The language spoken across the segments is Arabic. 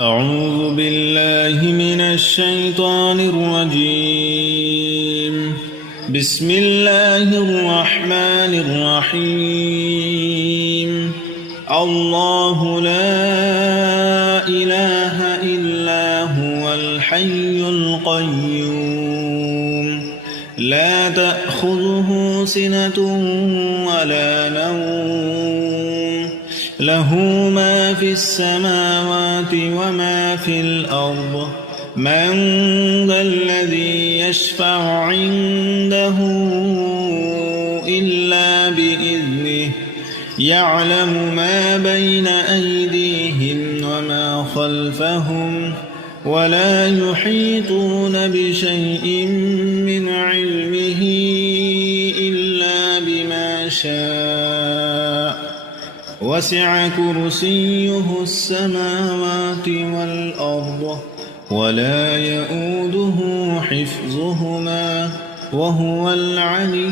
أعوذ بالله من الشيطان الرجيم. بسم الله الرحمن الرحيم. الله لا إله إلا هو الحي القيوم لا تأخذه سنة ولا نوم له ما في السماوات وما في الأرض من ذا الذي يشفع عنده إلا بإذنه يعلم ما بين أيديهم وما خلفهم ولا يحيطون بشيء من علمه إلا بما شاء وسع كرسيه السماوات والأرض ولا يؤوده حفظهما وهو العلي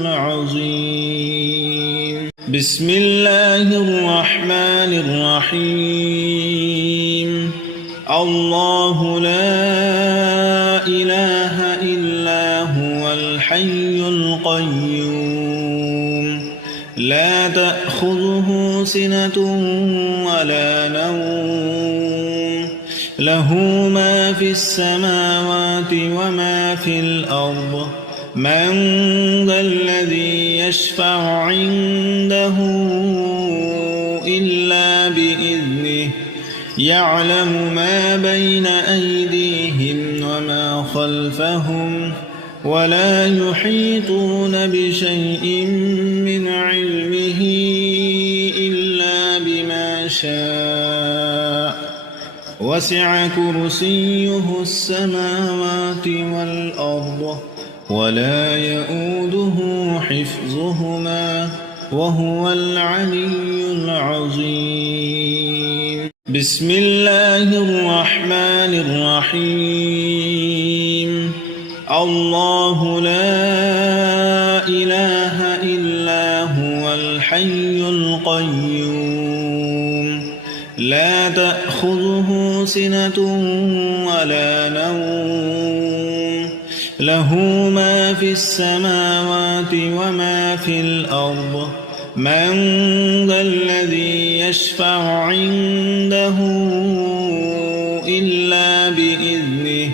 العظيم. بسم الله الرحمن الرحيم. الله لا إله إلا هو الحي القيوم لا تأخذه سنة ولا نوم له ما في السماوات وما في الأرض من ذا الذي يشفع عنده إلا بإذنه يعلم ما بين أيديهم وما خلفهم ولا يحيطون بشيء من علمه إلا بما شاء وسع كرسيه السماوات والأرض ولا يؤوده حفظهما وهو العلي العظيم. بسم الله الرحمن الرحيم. الله لا إله إلا هو الحي القيوم لا تأخذه سنة ولا نوم له ما في السماوات وما في الأرض من ذا الذي يشفع عنده إلا بإذنه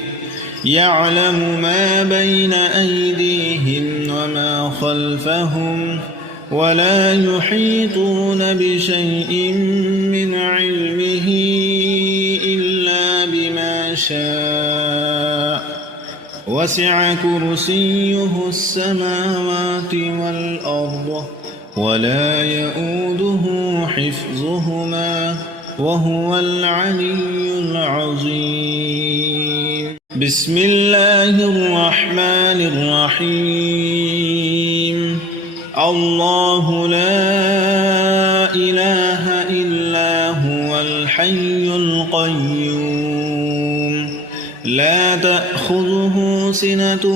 يعلم ما بين أيديهم وما خلفهم ولا يحيطون بشيء من علمه إلا بما شاء وسع كرسيه السماوات والأرض ولا يؤوده حفظهما وهو العلي العظيم. بسم الله الرحمن الرحيم. الله لا إله إلا هو الحي القيوم لا تأخذه سنة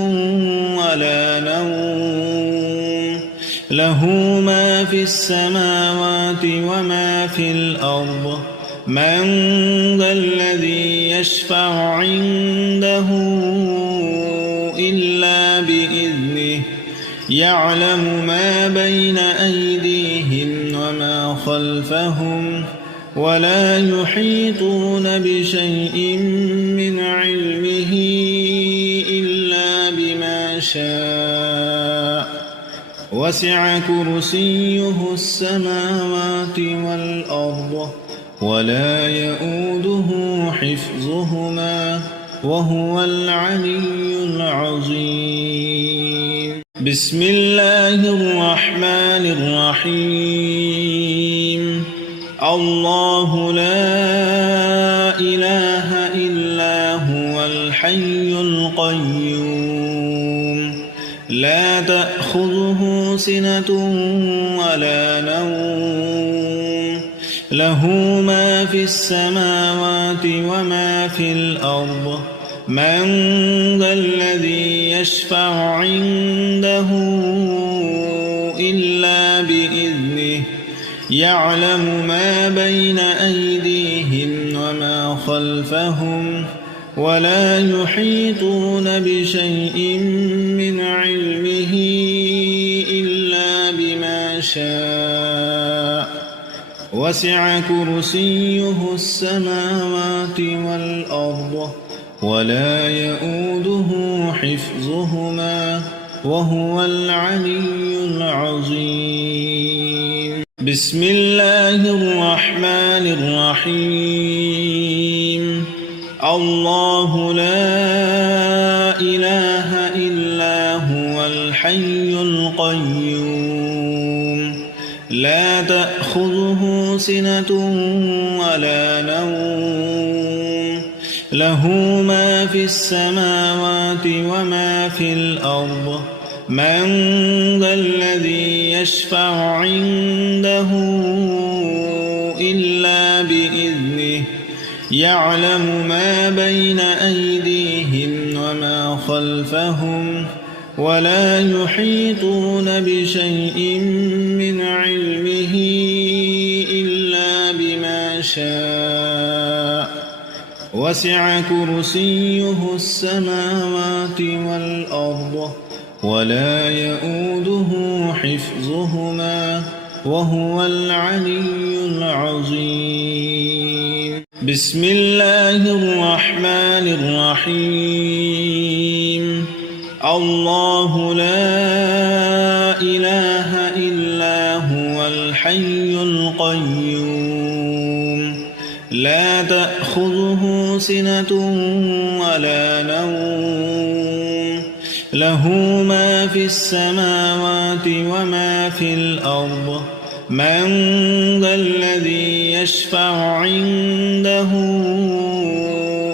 ولا نوم له ما في السماوات وما في الأرض من ذا الذي يشفع عنده إلا بإذنه يعلم ما بين أيديهم وما خلفهم ولا يحيطون بشيء من علمه إلا بما شاء وسع كرسيه السماوات والأرض ولا يؤوده حفظهما وهو العلي العظيم. بسم الله الرحمن الرحيم. الله لا إله إلا هو الحي القيوم لا تأخذه سنة ولا نوم له ما في السماوات وما في الأرض من ذا الذي يشفع عنده إلا بإذنه يعلم ما بين أيديهم وما خلفهم ولا يحيطون بشيء من علمه إلا بما شاء وسع كرسيه السماوات والأرض ولا يؤوده حفظهما وهو العلي العظيم. بسم الله الرحمن الرحيم. الله لا إله إلا هو الحي القيوم لا تأخذه سنة ولا نوم له ما في السماوات وما في الأرض من ذا الذي يشفع عنده إلا بإذنه يعلم ما بين أيديهم وما خلفهم ولا يحيطون بشيء من علمه إلا بما شاء وسع كرسيه السماوات والأرض ولا يؤوده حفظهما وهو العلي العظيم. بسم الله الرحمن الرحيم. الله لا إله إلا هو الحي القيوم لا تأخذه سنة ولا نوم له ما في السماوات وما في الأرض من ذا الذي يشفع عنده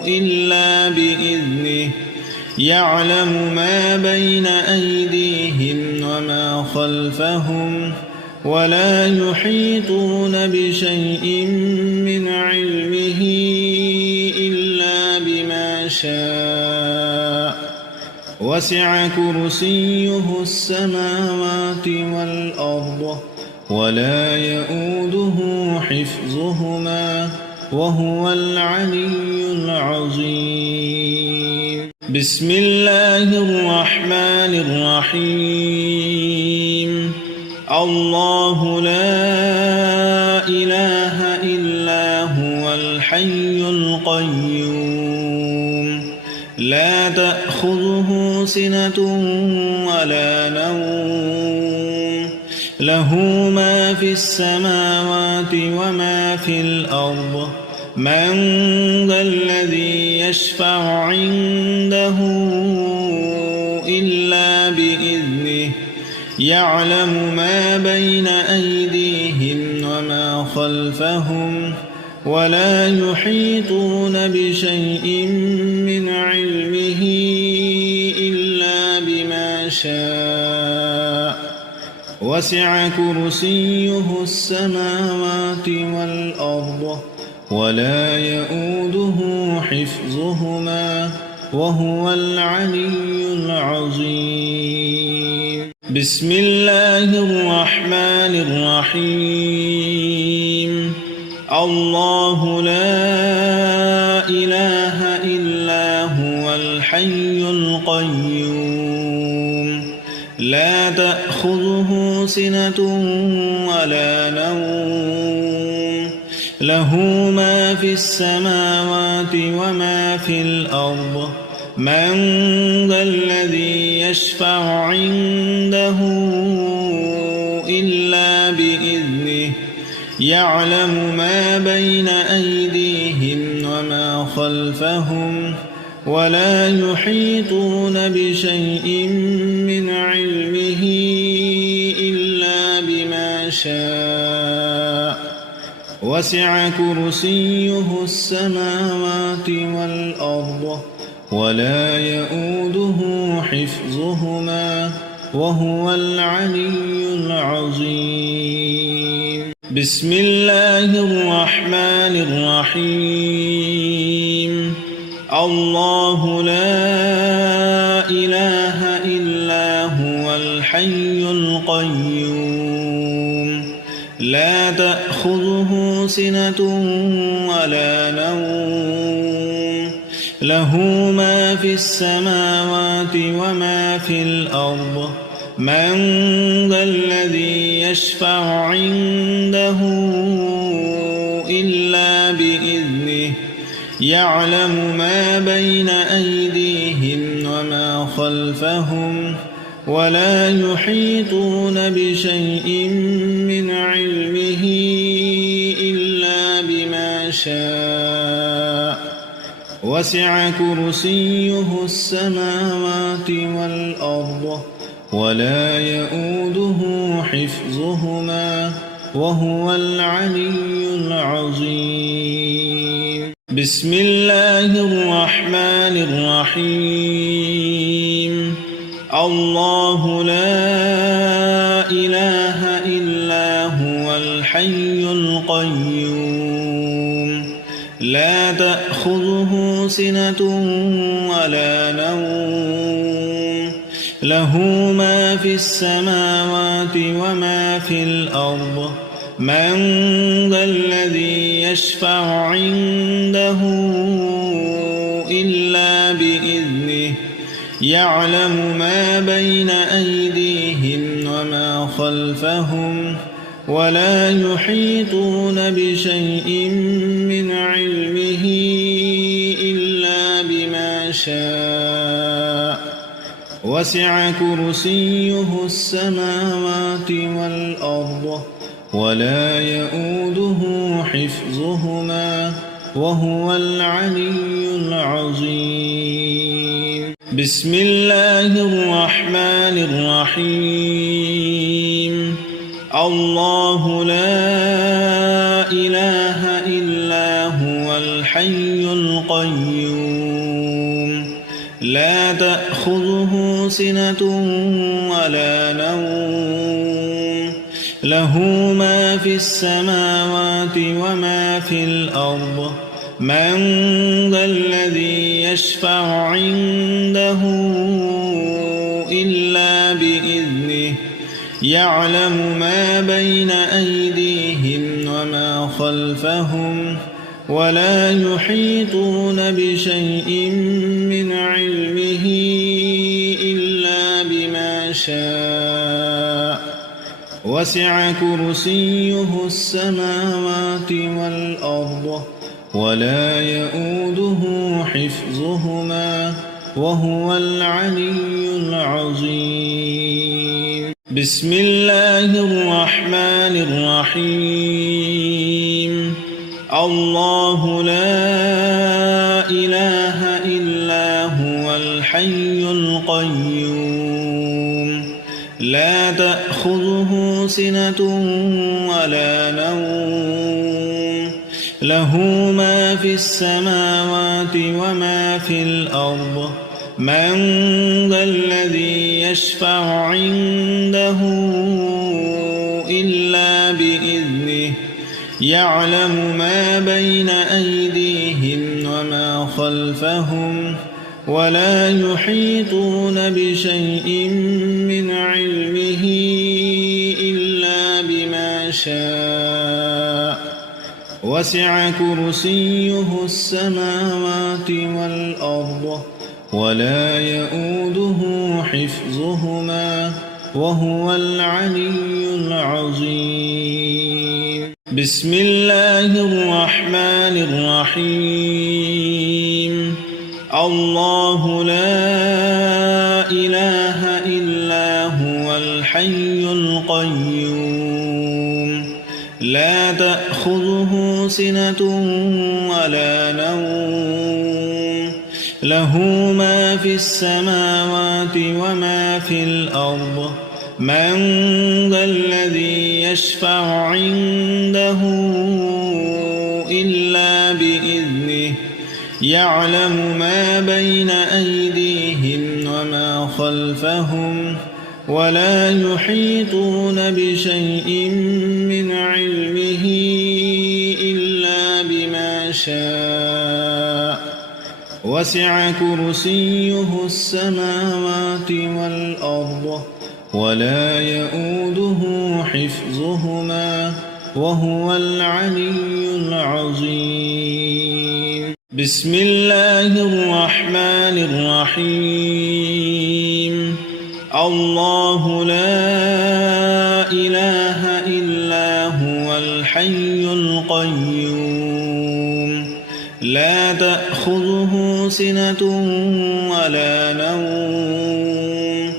إلا بإذنه يعلم ما بين أيديهم وما خلفهم ولا يحيطون بشيء من علمه إلا بما شاء وسع كرسيه السماوات والأرض ولا يؤوده حفظهما وهو العلي العظيم. بسم الله الرحمن الرحيم. الله لا إله إلا هو الحي القيوم لا تأخذه سنة ولا نوم له ما في السماوات وما في الأرض من ذا الذي يشفع عنده إلا بإذنه يعلم ما بين أيديهم وما خلفهم ولا يحيطون بشيء من علمه إلا بما شاء وسع كرسيه السماوات والأرض ولا يؤوده حفظهما وهو العلي العظيم. بسم الله الرحمن الرحيم. الله لا إله إلا هو الحي القيوم لا تأخذه سنة ولا نوم له ما في السماوات وما في الأرض من ذا الذي يشفع عنده إلا بإذنه يعلم ما بين أيديهم وما خلفهم ولا يحيطون بشيء من علمه إلا بما شاء وسع كرسيه السماوات والأرض ولا يؤوده حفظهما وهو العلي العظيم. بسم الله الرحمن الرحيم. الله لا إله إلا هو الحي القيوم لا تأخذه سنة ولا نوم له ما في السماوات وما في الأرض من ذا الذي يشفع عنده إلا بإذنه يعلم ما بين أيديهم وما خلفهم ولا يحيطون بشيء من علمه إلا بما شاء وسع كرسيه السماوات والأرض ولا يؤوده حفظهما وهو العلي العظيم. بسم الله الرحمن الرحيم. الله لا إله إلا هو الحي القيوم لا تأخذه سنة ولا نوم له ما في السماوات وما في الأرض من ذا الذي يشفع عنده إلا بإذنه يعلم ما بين أيديهم وما خلفهم ولا يحيطون بشيء من علمه إلا بما شاء وسع كرسيه السماوات والأرض ولا يؤوده حفظهما وهو العلي العظيم. بسم الله الرحمن الرحيم. الله لا إله إلا هو الحي القيوم لا تأخذه سنة ولا نوم له ما في السماوات وما في الأرض من ذا الذي يشفع عنده إلا بإذنه يعلم ما بين أيديهم وما خلفهم ولا يحيطون بشيء من علمه إلا بما شاء وسع كرسيه السماوات والأرض ولا يؤوده حفظهما وهو العلي العظيم. بسم الله الرحمن الرحيم. الله لا إله إلا هو الحي القيوم لا تأخذه سنة ولا نوم له ما في السماوات وما في الأرض من ذا الذي يشفع عنده إلا بإذنه يعلم ما بين أيديهم وما خلفهم ولا يحيطون بشيء من علمه إلا بما شاء وسع كرسيه السماوات والأرض ولا يؤوده حفظهما وهو العلي العظيم. بسم الله الرحمن الرحيم. الله لا إله إلا هو الحي القيوم لا تأخذه سنة ولا نوم له ما في السماوات وما في الأرض من ذا الذي يشفع عنده إلا بإذنه يعلم ما بين أيديهم وما خلفهم ولا يحيطون بشيء من علمه إلا بما شاء وسع كرسيه السماوات والأرض ولا يؤوده حفظهما وهو العلي العظيم. بسم الله الرحمن الرحيم الله لا إله إلا هو الحي القيوم لا تأخذه سنة ولا نوم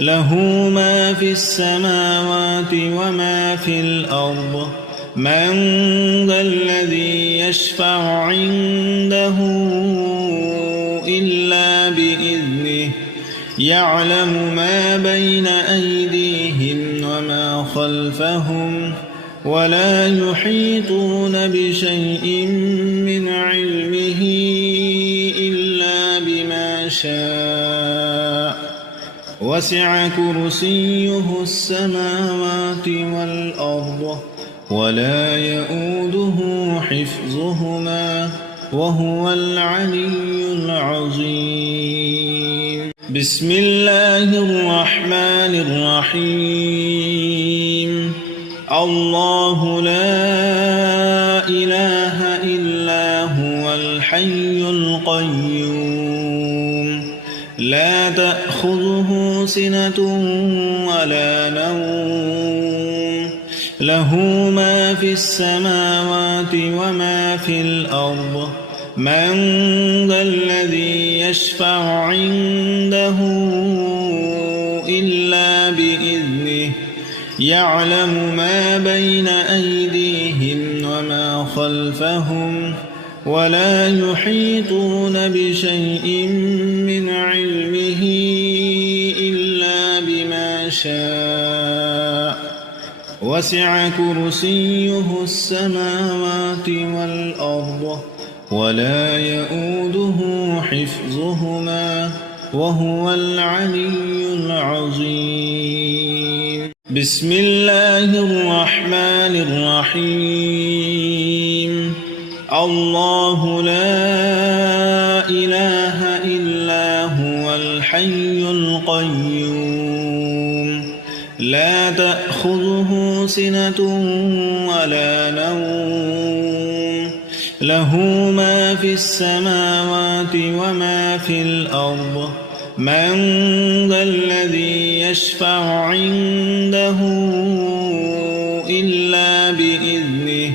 له ما في السماوات وما في الأرض من ذا الذي يشفع عنده إلا بإذنه يعلم ما بين أيديهم وما خلفهم ولا يحيطون بشيء من علمه إلا بما شاء وسع كرسيه السماوات والأرض ولا يؤوده حفظهما وهو العلي العظيم بسم الله الرحمن الرحيم الله لا إله إلا هو الحي القيوم لا تأخذه سنة ولا نوم له ما في السماوات وما في الأرض من ذا الذي يشفع عنده إلا بإذنه يعلم ما بين أيديهم وما خلفهم ولا يحيطون بشيء من علمه إلا بما شاء وسع كرسيه السماوات والأرض ولا يؤوده حفظهما وهو العلي العظيم بسم الله الرحمن الرحيم الله لا إله إلا هو الحي القيوم لا تأخذه سنة ولا نوم له ما في السماوات وما في الأرض من ذا الذي يشفع عنده إلا بإذنه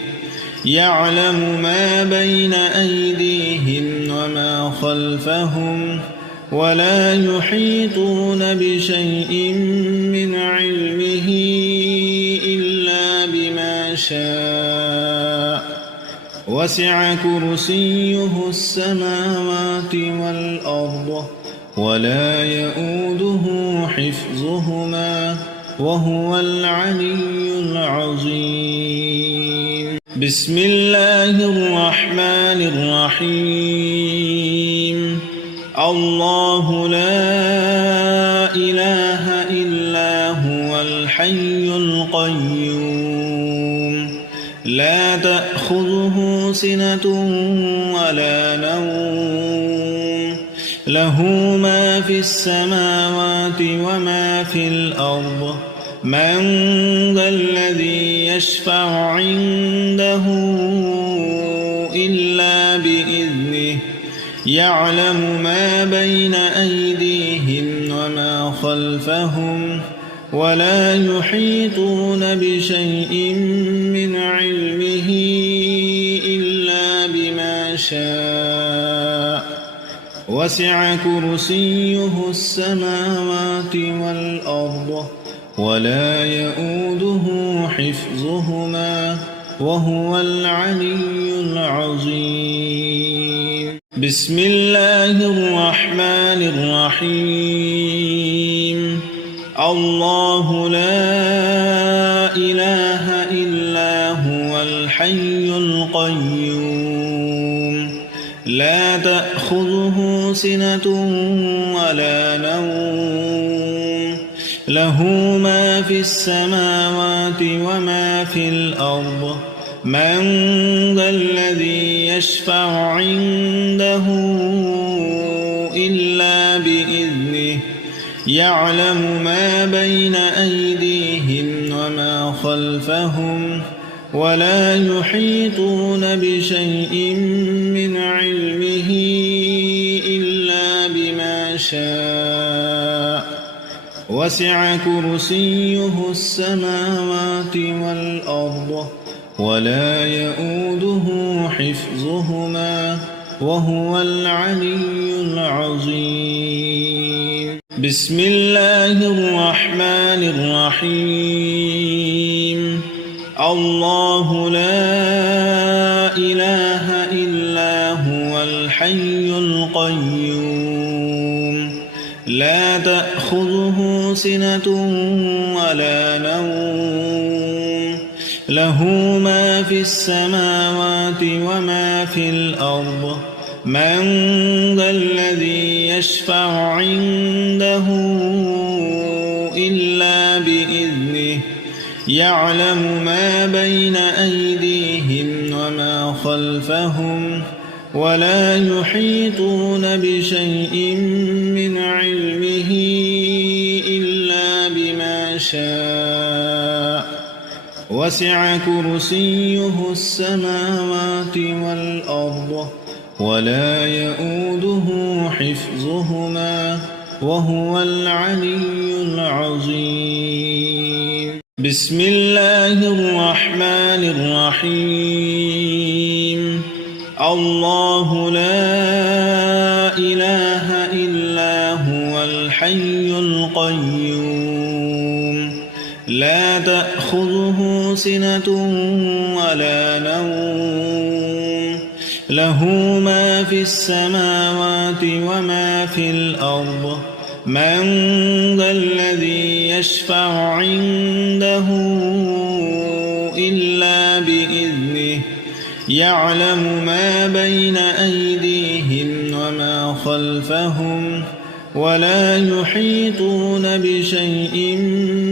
يعلم ما بين أيديهم وما خلفهم ولا يحيطون بشيء من علمه إلا بما شاء وسع كرسيه السماوات والأرض ولا يؤوده حفظهما وهو العلي العظيم بسم الله الرحمن الرحيم الله لا إله إلا هو الحي القيوم لا تأخذه سنة ولا نوم له ما في السماوات وما في الأرض من ذا الذي يشفع عنده إلا بإذنه يعلم ما بين أيديهم وما خلفهم ولا يحيطون بشيء من علمه إلا بما شاء وسع كرسيه السماوات والأرض ولا يؤوده حفظهما وهو العلي العظيم بسم الله الرحمن الرحيم الله لا إله إلا هو الحي القيوم لا تأخذه سنة ولا نوم له ما في السماوات وما في الأرض من ذا الذي يشفع عنده إلا بإذنه يعلم ما بين أيديهم وما خلفهم ولا يحيطون بشيء من علمه وسع كرسيه السماوات والأرض ولا يؤوده حفظهما وهو العلي العظيم. بسم الله الرحمن الرحيم. الله لا إله إلا هو الحي القيوم لا تأخذه سنة ولا نوم له ما في السماوات وما في الأرض من ذا الذي يشفع عنده إلا بإذنه يعلم ما بين أيديهم وما خلفهم ولا يحيطون بشيء من علمه إلا بما شاء وسع كرسيه السماوات والأرض ولا يؤوده حفظهما وهو العلي العظيم. بسم الله الرحمن الرحيم. الله لا إله إلا هو الحي القيوم لا تأخذه سنة ولا نوم له ما في السماوات وما في الأرض من ذا الذي يشفع عنده إلا بإذنه يعلم ما بين أيديهم وما خلفهم ولا يحيطون بشيء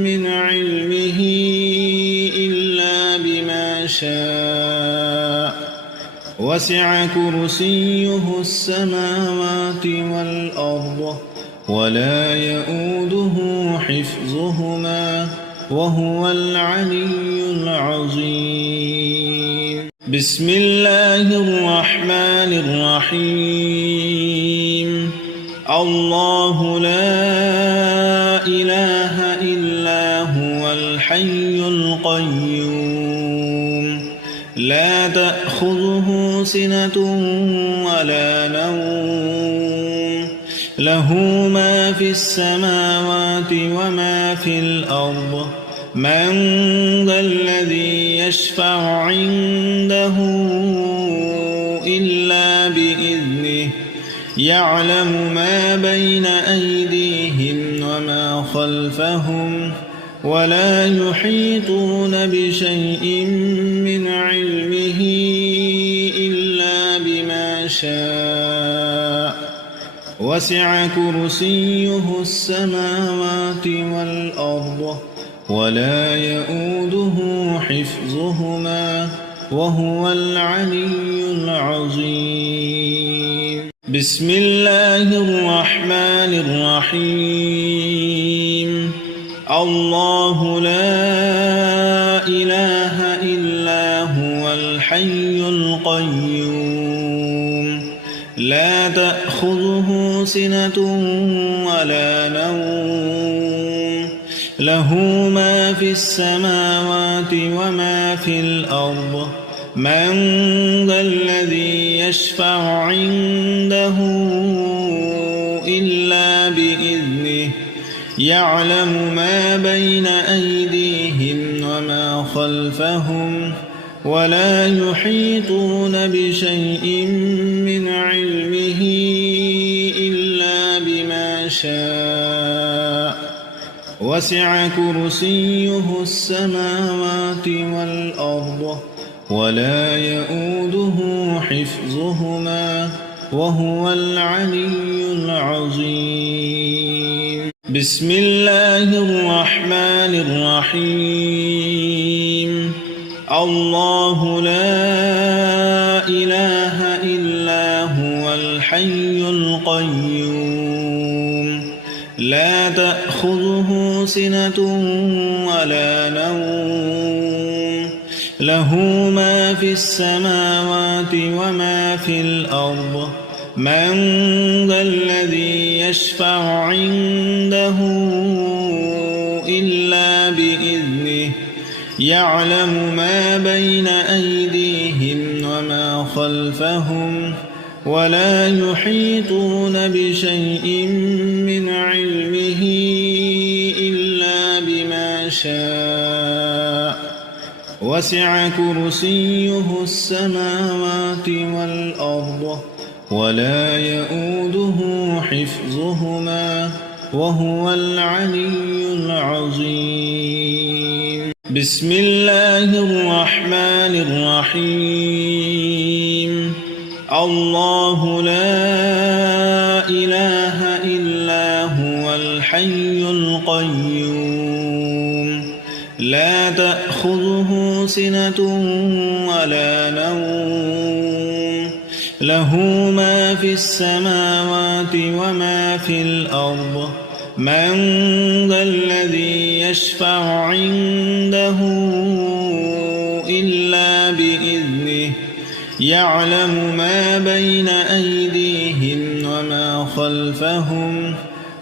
من علمه إلا بما شاء وسع كرسيه السماوات والأرض ولا يؤوده حفظهما وهو العلي العظيم. بسم الله الرحمن الرحيم. الله لا إله إلا هو الحي القيوم لا تأخذه سنة ولا نوم له ما في السماوات وما في الأرض من ذا الذي يشفع عنده إلا بإذنه يعلم ما بين أيديهم وما خلفهم ولا يحيطون بشيء من علمه إلا بما شاء وسع كرسيه السماوات والأرض ولا يؤوده حفظهما وهو العلي العظيم. بسم الله الرحمن الرحيم. الله لا إله إلا هو الحي القيوم لا تأخذه سنة ولا نوم له ما في السماوات وما في الأرض من ذا الذي يشفع عنده إلا بإذنه يعلم ما بين أيديهم وما خلفهم ولا يحيطون بشيء من علمه إلا بما شاء وسع كرسيه السماوات والأرض ولا يؤوده حفظهما وهو العلي العظيم. بسم الله الرحمن الرحيم. الله لا إله إلا هو الحي القيوم لا تأخذه سنة ولا نوم له ما في السماوات وما في الأرض من ذا الذي يشفع عنده إلا بإذنه يعلم ما بين أيديهم وما خلفهم ولا يحيطون بشيء من علمه إلا بما شاء وسع كرسيه السماوات والأرض ولا يؤوده حفظهما وهو العلي العظيم. بسم الله الرحمن الرحيم. الله لا إله إلا هو الحي القيوم لا تأخذه سنة ولا نوم له ما في السماوات وما في الأرض من ذا الذي يشفع عنده إلا بإذنه يعلم ما بين أيديهم وما خلفهم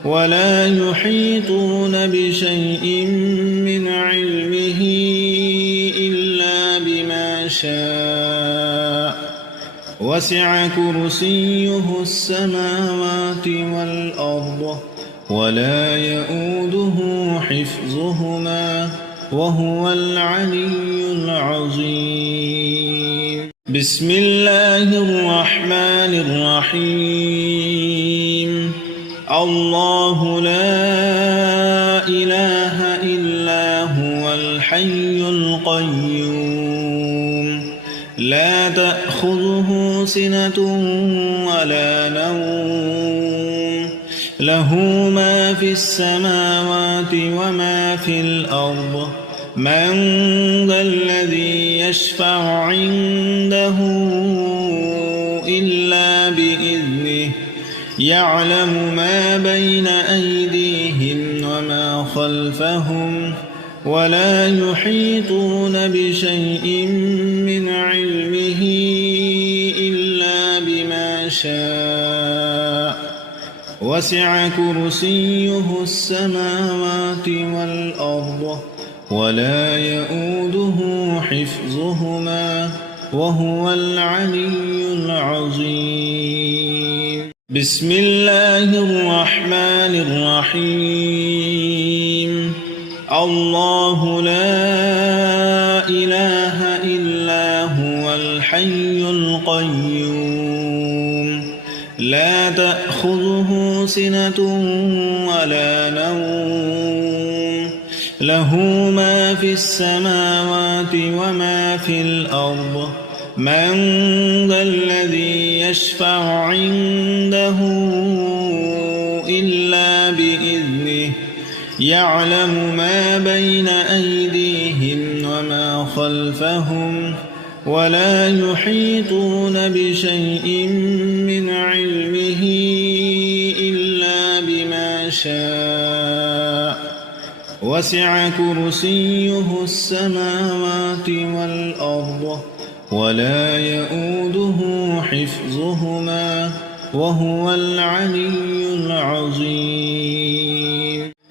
ولا يحيطون بشيء من علمه إلا بما شاء وسع كرسيه السماوات والأرض ولا يؤوده حفظهما وهو العلي العظيم. بسم الله الرحمن الرحيم. الله لا إله إلا هو الحي القيوم لا تأخذه سنة ولا نوم له ما في السماوات وما في الأرض من ذا الذي يشفع عنده إلا بإذنه يعلم ما بين أيديهم وما خلفهم ولا يحيطون بشيء من علمه إلا بما شاء وسع كرسيه السماوات والأرض ولا يؤوده حفظهما وهو العلي العظيم. بسم الله الرحمن الرحيم. الله لا إله إلا هو الحي القيوم لا تأخذه سنة ولا نوم له ما في السماوات وما في الأرض من ذا الذي يشفع عنده إلا بإذنه يعلم ما بين أيديهم وما خلفهم ولا يحيطون بشيء من علمه إلا بما شاء وسع كرسيه السماوات والأرض ولا يؤوده حفظهما وهو العلي العظيم.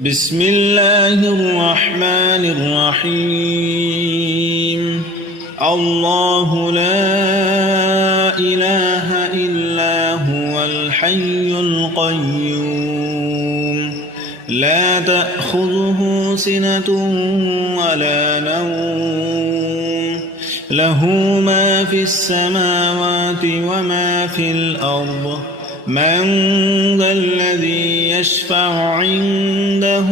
بسم الله الرحمن الرحيم. الله لا إله إلا هو الحي القيوم لا تأخذه سنة ولا نوم له ما في السماوات وما في الأرض من ذا الذي يشفع عنده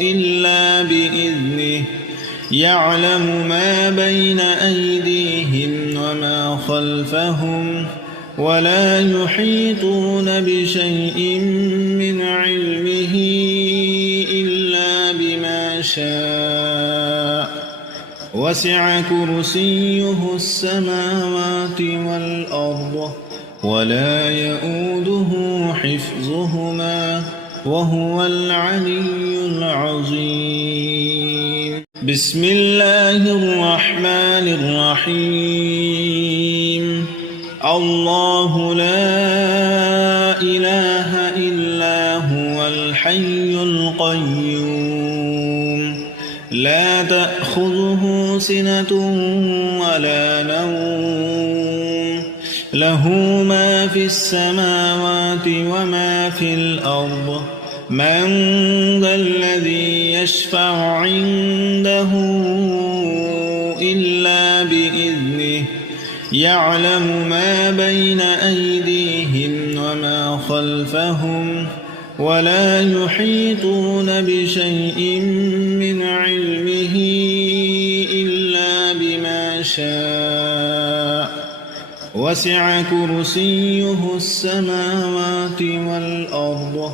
إلا بإذنه يعلم ما بين أيديهم وما خلفهم ولا يحيطون بشيء من علمه إلا بما شاء وسع كرسيه السماوات والأرض ولا يؤوده حفظهما وهو العلي العظيم. بسم الله الرحمن الرحيم. الله لا إله إلا هو الحي القيوم لا تأخذه سنة ولا نوم له ما في السماوات وما في الأرض من ذا الذي يشفع عنده إلا بإذنه يعلم ما بين أيديهم وما خلفهم ولا يحيطون بشيء من علمه إلا بما شاء وسع كرسيه السماوات والأرض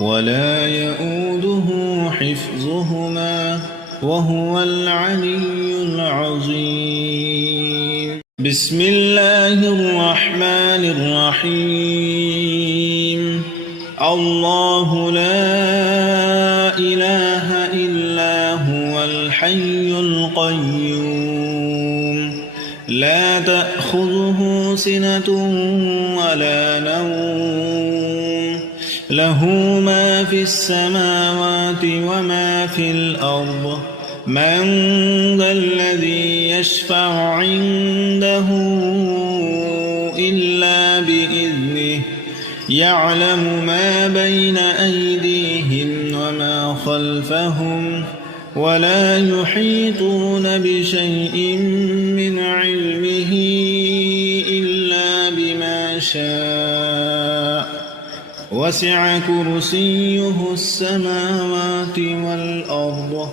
ولا يؤوده حفظهما وهو العلي العظيم بسم الله الرحمن الرحيم الله لا إله إلا هو الحي القيوم لا تأخذه سنة ولا نوم له ما في السماوات وما في الأرض من ذا الذي يشفع عنده إلا بإذنه يعلم ما بين أيديهم وما خلفهم ولا يحيطون بشيء من علمه إلا بما شاء وسع كرسيه السماوات والأرض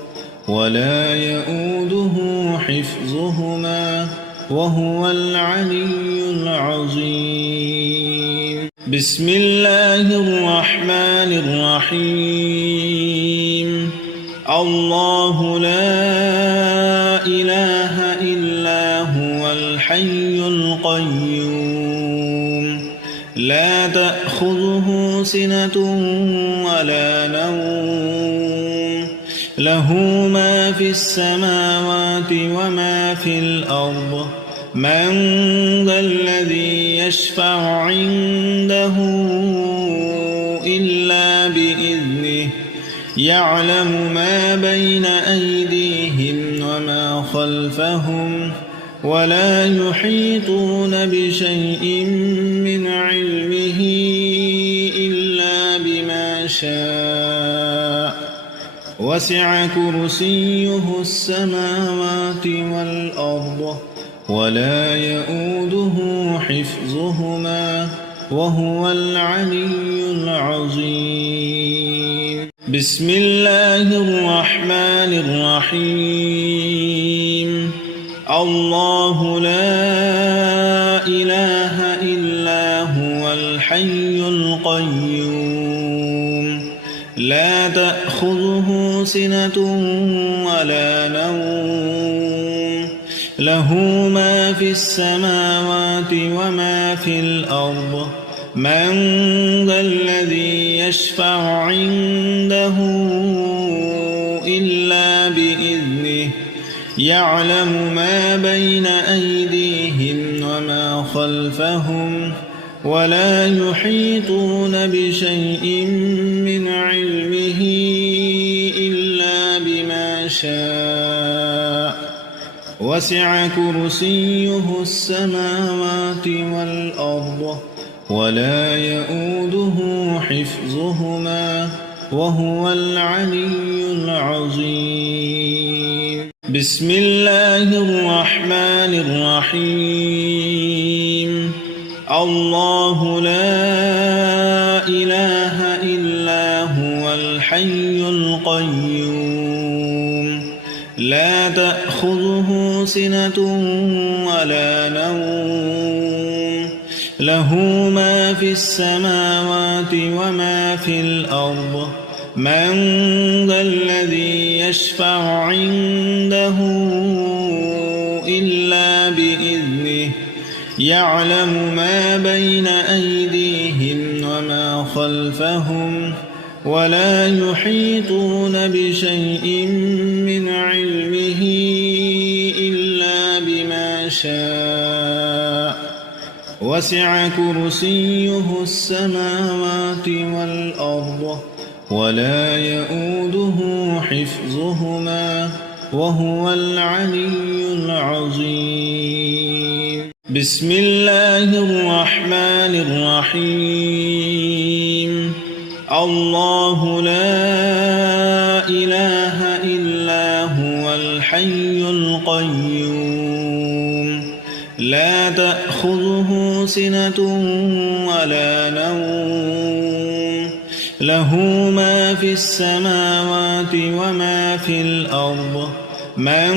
ولا يؤوده حفظهما وهو العلي العظيم بسم الله الرحمن الرحيم الله لا إله إلا هو الحي القيوم لا تأخذه سنة ولا نوم له ما في السماوات وما في الأرض من ذا الذي يشفع عنده إلا بإذنه يعلم ما بين أيديهم وما خلفهم ولا يحيطون بشيء من علمه إلا بما شاء وسع كرسيه السماوات والأرض ولا يؤوده حفظهما وهو العلي العظيم بسم الله الرحمن الرحيم الله لا إله إلا هو الحي القيوم لا تأخذه سنة ولا نوم له ما في السماوات وما في الأرض من ذا الذي يشفع عنده إلا بإذنه يعلم ما بين أيديهم وما خلفهم ولا يحيطون بشيء من علمه إلا بما شاء وسع كرسيه السماوات والأرض ولا يؤوده حفظهما وهو العلي العظيم بسم الله الرحمن الرحيم الله لا إله إلا هو الحي القيوم لا تأخذه سنة ولا نوم له ما في السماوات وما في الأرض من ذا الذي يشفع عنده إلا بإذنه يعلم ما بين أيديهم وما خلفهم ولا يحيطون بشيء من علمه إلا بما شاء وسع كرسيه السماوات والأرض ولا يؤوده حفظهما وهو العلي العظيم. بسم الله الرحمن الرحيم. الله لا إله إلا هو الحي القيوم لا تأخذه سنة ولا نوم له ما في السماوات وما في الأرض من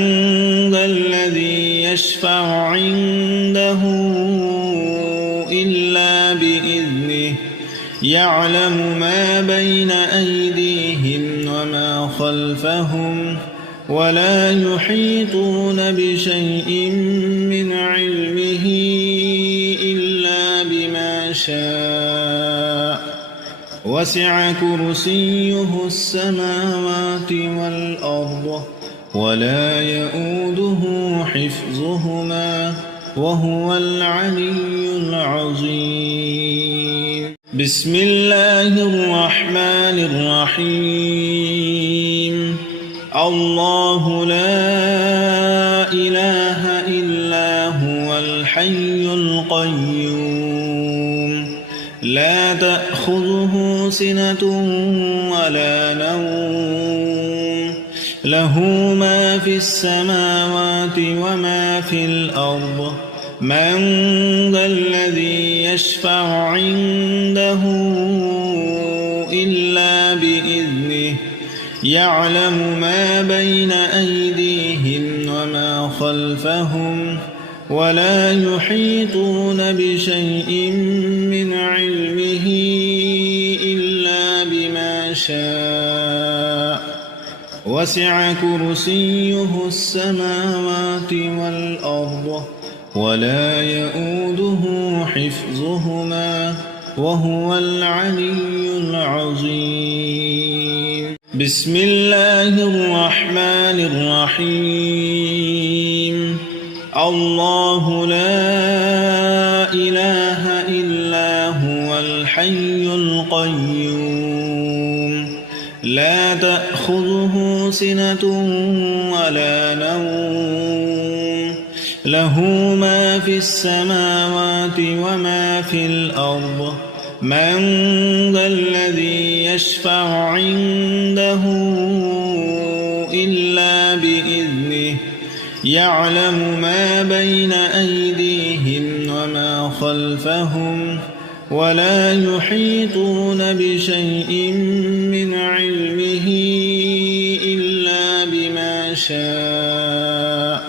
ذا الذي يشفع عنده إلا بإذنه يعلم ما بين أيديهم وما خلفهم ولا يحيطون بشيء من علمه إلا بما شاء وسع كرسيه السماوات والأرض ولا يؤوده حفظهما وهو العلي العظيم. بسم الله الرحمن الرحيم. الله لا إله إلا هو الحي القيوم لا تأخذه سنة ولا نوم له ما في السماوات وما في الأرض من ذا الذي يشفع عنده إلا بإذنه يعلم ما بين أيديهم وما خلفهم ولا يحيطون بشيء من علمه إلا بما شاء وسع كرسيه السماوات والأرض ولا يؤوده حفظهما وهو العلي العظيم. بسم الله الرحمن الرحيم. الله لا إله إلا هو الحي القيوم لا تأخذه سنة ولا نوم له ما في السماوات وما في الأرض من ذا الذي يشفع عنده إلا بإذنه يعلم ما بين أيديهم وما خلفهم ولا يحيطون بشيء من علمه إلا بما شاء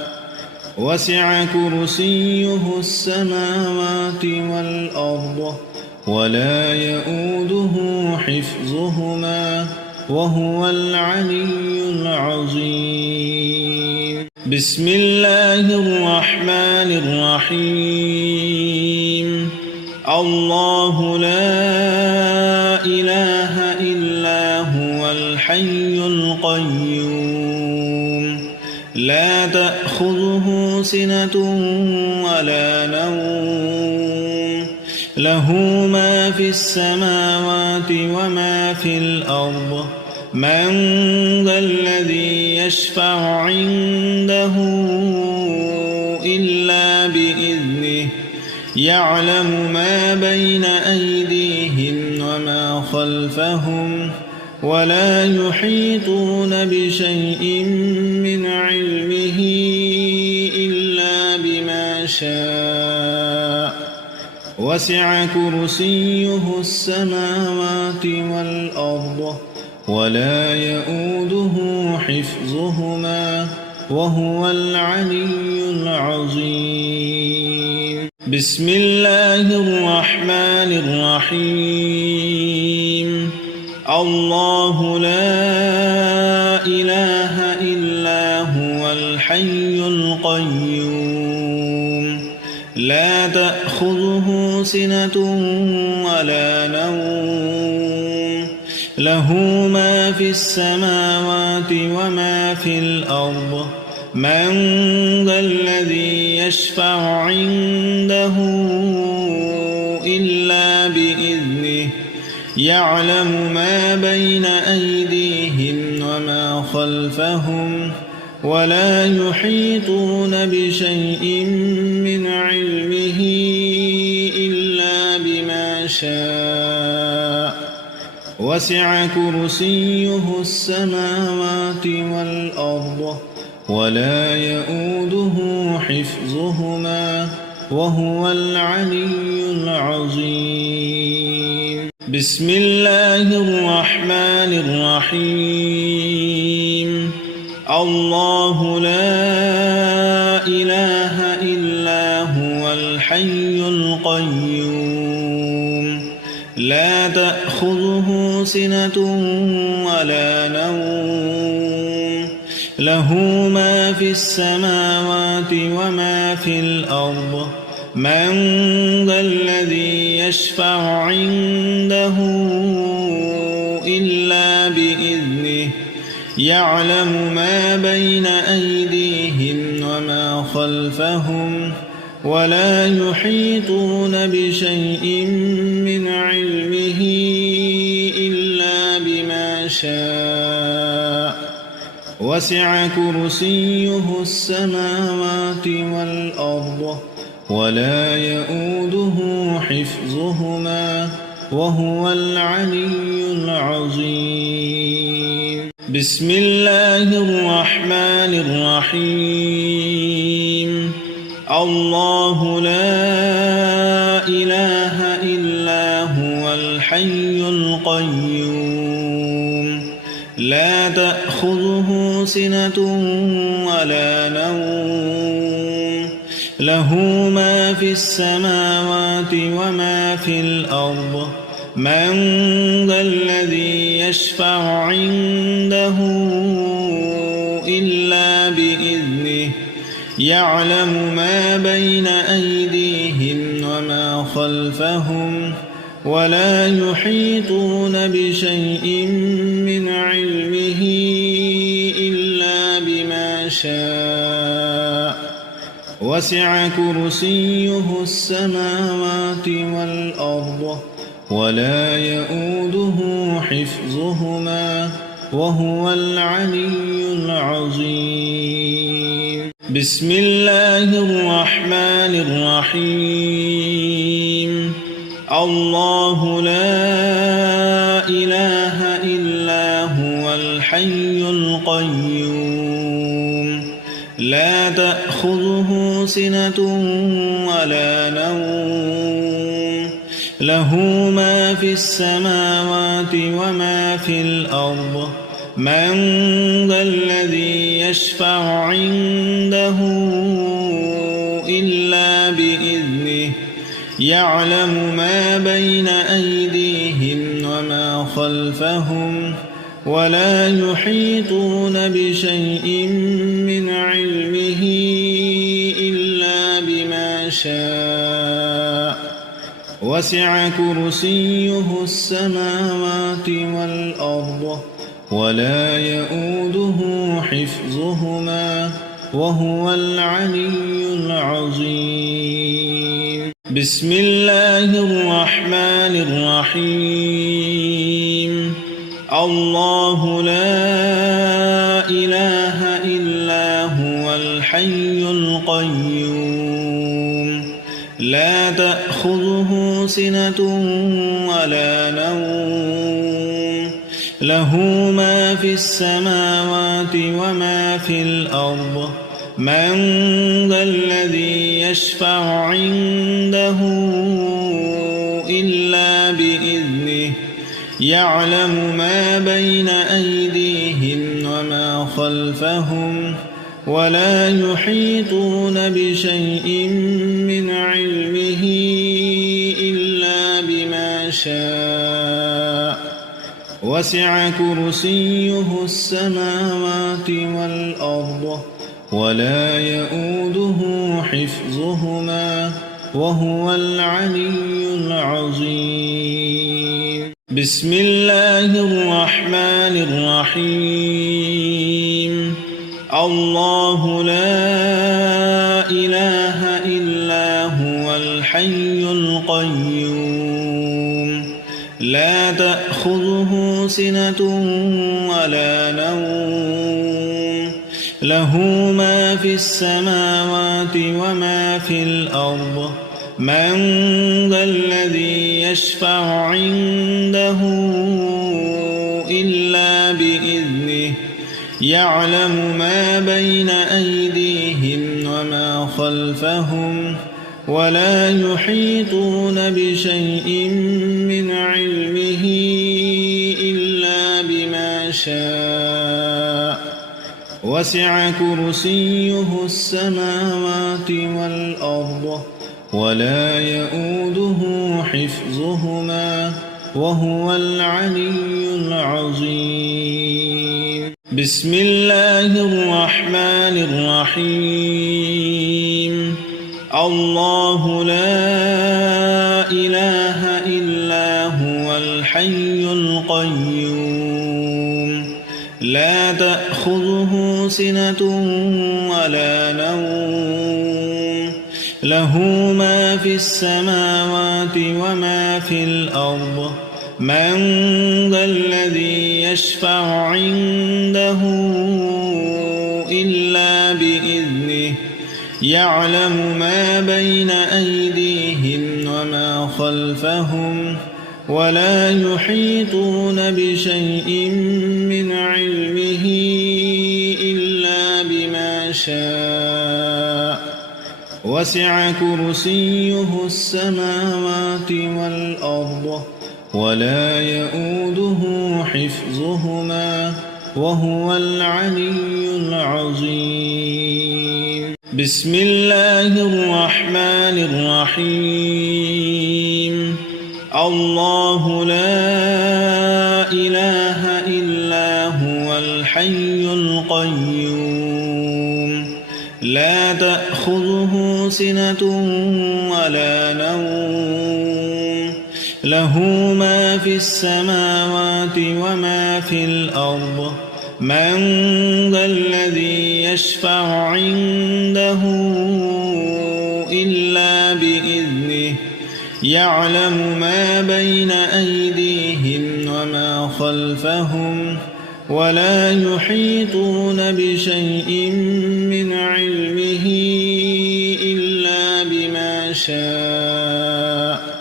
وسع كرسيه السماوات والأرض ولا يؤوده حفظهما وهو العلي العظيم. بسم الله الرحمن الرحيم. الله لا إله إلا هو الحي القيوم لا تأخذه سنة ولا نوم له ما في السماوات وما في الأرض من ذا الذي يشفع عنده إلا بإذنه يعلم ما بين أيديهم وما خلفهم ولا يحيطون بشيء من علمه إلا بما شاء وسع كرسيه السماوات والأرض ولا يؤوده حفظهما وهو العلي العظيم. بسم الله الرحمن الرحيم. الله لا إله إلا هو الحي القيوم لا تأخذه سنة ولا نوم له ما في السماوات وما في الأرض من ذا الذي يشفع عنده بإذنه يعلم ما بين أيديهم وما خلفهم ولا يحيطون بشيء من علمه إلا بما شاء وسع كرسيه السماوات والأرض ولا يؤوده حفظهما وهو العلي العظيم. بسم الله الرحمن الرحيم. الله لا إله إلا هو الحي القيوم لا تأخذه سنة ولا نوم له ما في السماوات وما في الأرض من ذا الذي يشفع عنده إلا بإذنه يعلم ما بين أيديهم وما خلفهم ولا يحيطون بشيء من علمه إلا بما شاء وسع كرسيه السماوات والأرض ولا يؤوده حفظهما وهو العلي العظيم. بسم الله الرحمن الرحيم. الله لا إله إلا هو الحي القيوم لا تأخذه سنة ولا نوم له ما في السماوات وما في الأرض من ذا الذي يشفع عنده إلا بإذنه يعلم ما بين أيديهم وما خلفهم ولا يحيطون بشيء من علمه إلا بما شاء وسع كرسيه السماوات والأرض ولا يؤوده حفظهما وهو العلي العظيم. بسم الله الرحمن الرحيم. الله لا إله إلا هو الحي القيوم لا تأخذه سنة ولا نوم له ما في السماوات وما في الأرض من ذا الذي يشفع عنده إلا بإذنه يعلم ما بين أيديهم وما خلفهم ولا يحيطون بشيء من علمه إلا بما شاء وسع كرسيه السماوات والأرض ولا يؤوده حفظهما وهو العلي العظيم. بسم الله الرحمن الرحيم. الله لا إله إلا هو الحي القيوم لا تأخذه سنة ولا نوم له ما في السماوات وما في الأرض من ذا الذي يشفع عنده إلا بإذنه يعلم ما بين أيديهم وما خلفهم ولا يحيطون بشيء من علمه إلا بما شاء وسع كرسيه السماوات والأرض ولا يؤوده حفظهما وهو العلي العظيم. بسم الله الرحمن الرحيم. الله لا إله إلا هو الحي القيوم لا تأخذه سنة ولا نوم له ما في السماوات وما في الأرض من ذا الذي يشفع عنده إلا بإذنه يعلم ما بين أيديهم وما خلفهم ولا يحيطون بشيء من علمه إلا بما شاء وسع كرسيه السماوات والأرض ولا يؤوده حفظهما وهو العلي العظيم. بسم الله الرحمن الرحيم. الله لا إله إلا هو الحي القيوم لا تأخذه سنة ولا نوم له ما في السماوات وما في الأرض من ذا الذي يشفع عنده إلا بإذنه يعلم ما بين أيديهم وما خلفهم ولا يحيطون بشيء من علمه إلا بما شاء وسع كرسيه السماوات والأرض ولا يؤوده حفظهما وهو العلي العظيم. بسم الله الرحمن الرحيم. الله لا إله إلا هو الحي القيوم لا تأخذه سنة ولا نوم له ما في السماوات وما في الأرض من ذا الذي يشفع عنده إلا بإذنه يعلم ما بين أيديهم وما خلفهم ولا يحيطون بشيء من علمه إلا بما شاء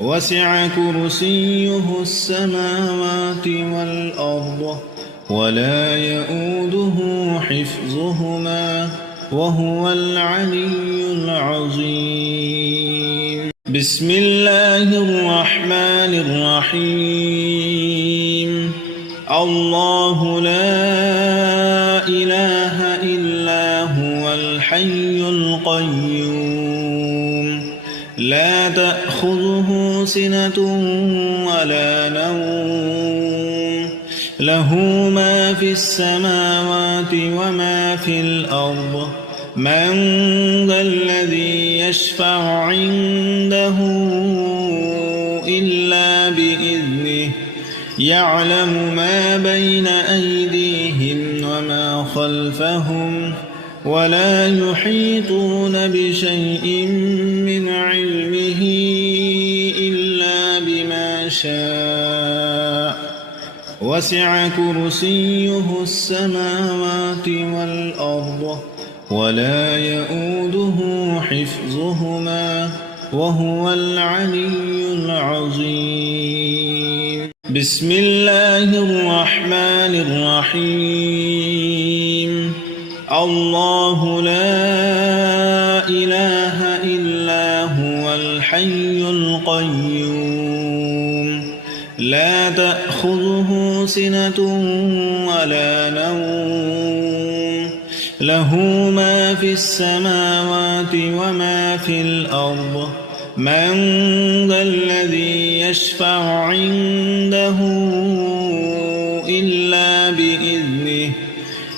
وسع كرسيه السماوات والأرض ولا يؤوده حفظهما وهو العلي العظيم. بسم الله الرحمن الرحيم. الله لا إله إلا هو الحي القيوم لا تأخذه سنة ولا نوم له ما في السماوات وما في الأرض من ذا الذي يشفع عنده إلا بإذنه يعلم ما بين أيديهم وما خلفهم ولا يحيطون بشيء من علمه إلا بما شاء وسع كرسيه السماوات والأرض ولا يؤوده حفظهما وهو العلي العظيم. بسم الله الرحمن الرحيم. الله لا إله إلا هو الحي القيوم لا تأخذه سنة ولا نوم له ما في السماوات وما في الأرض من ذا الذي يشفع عنده إلا بإذنه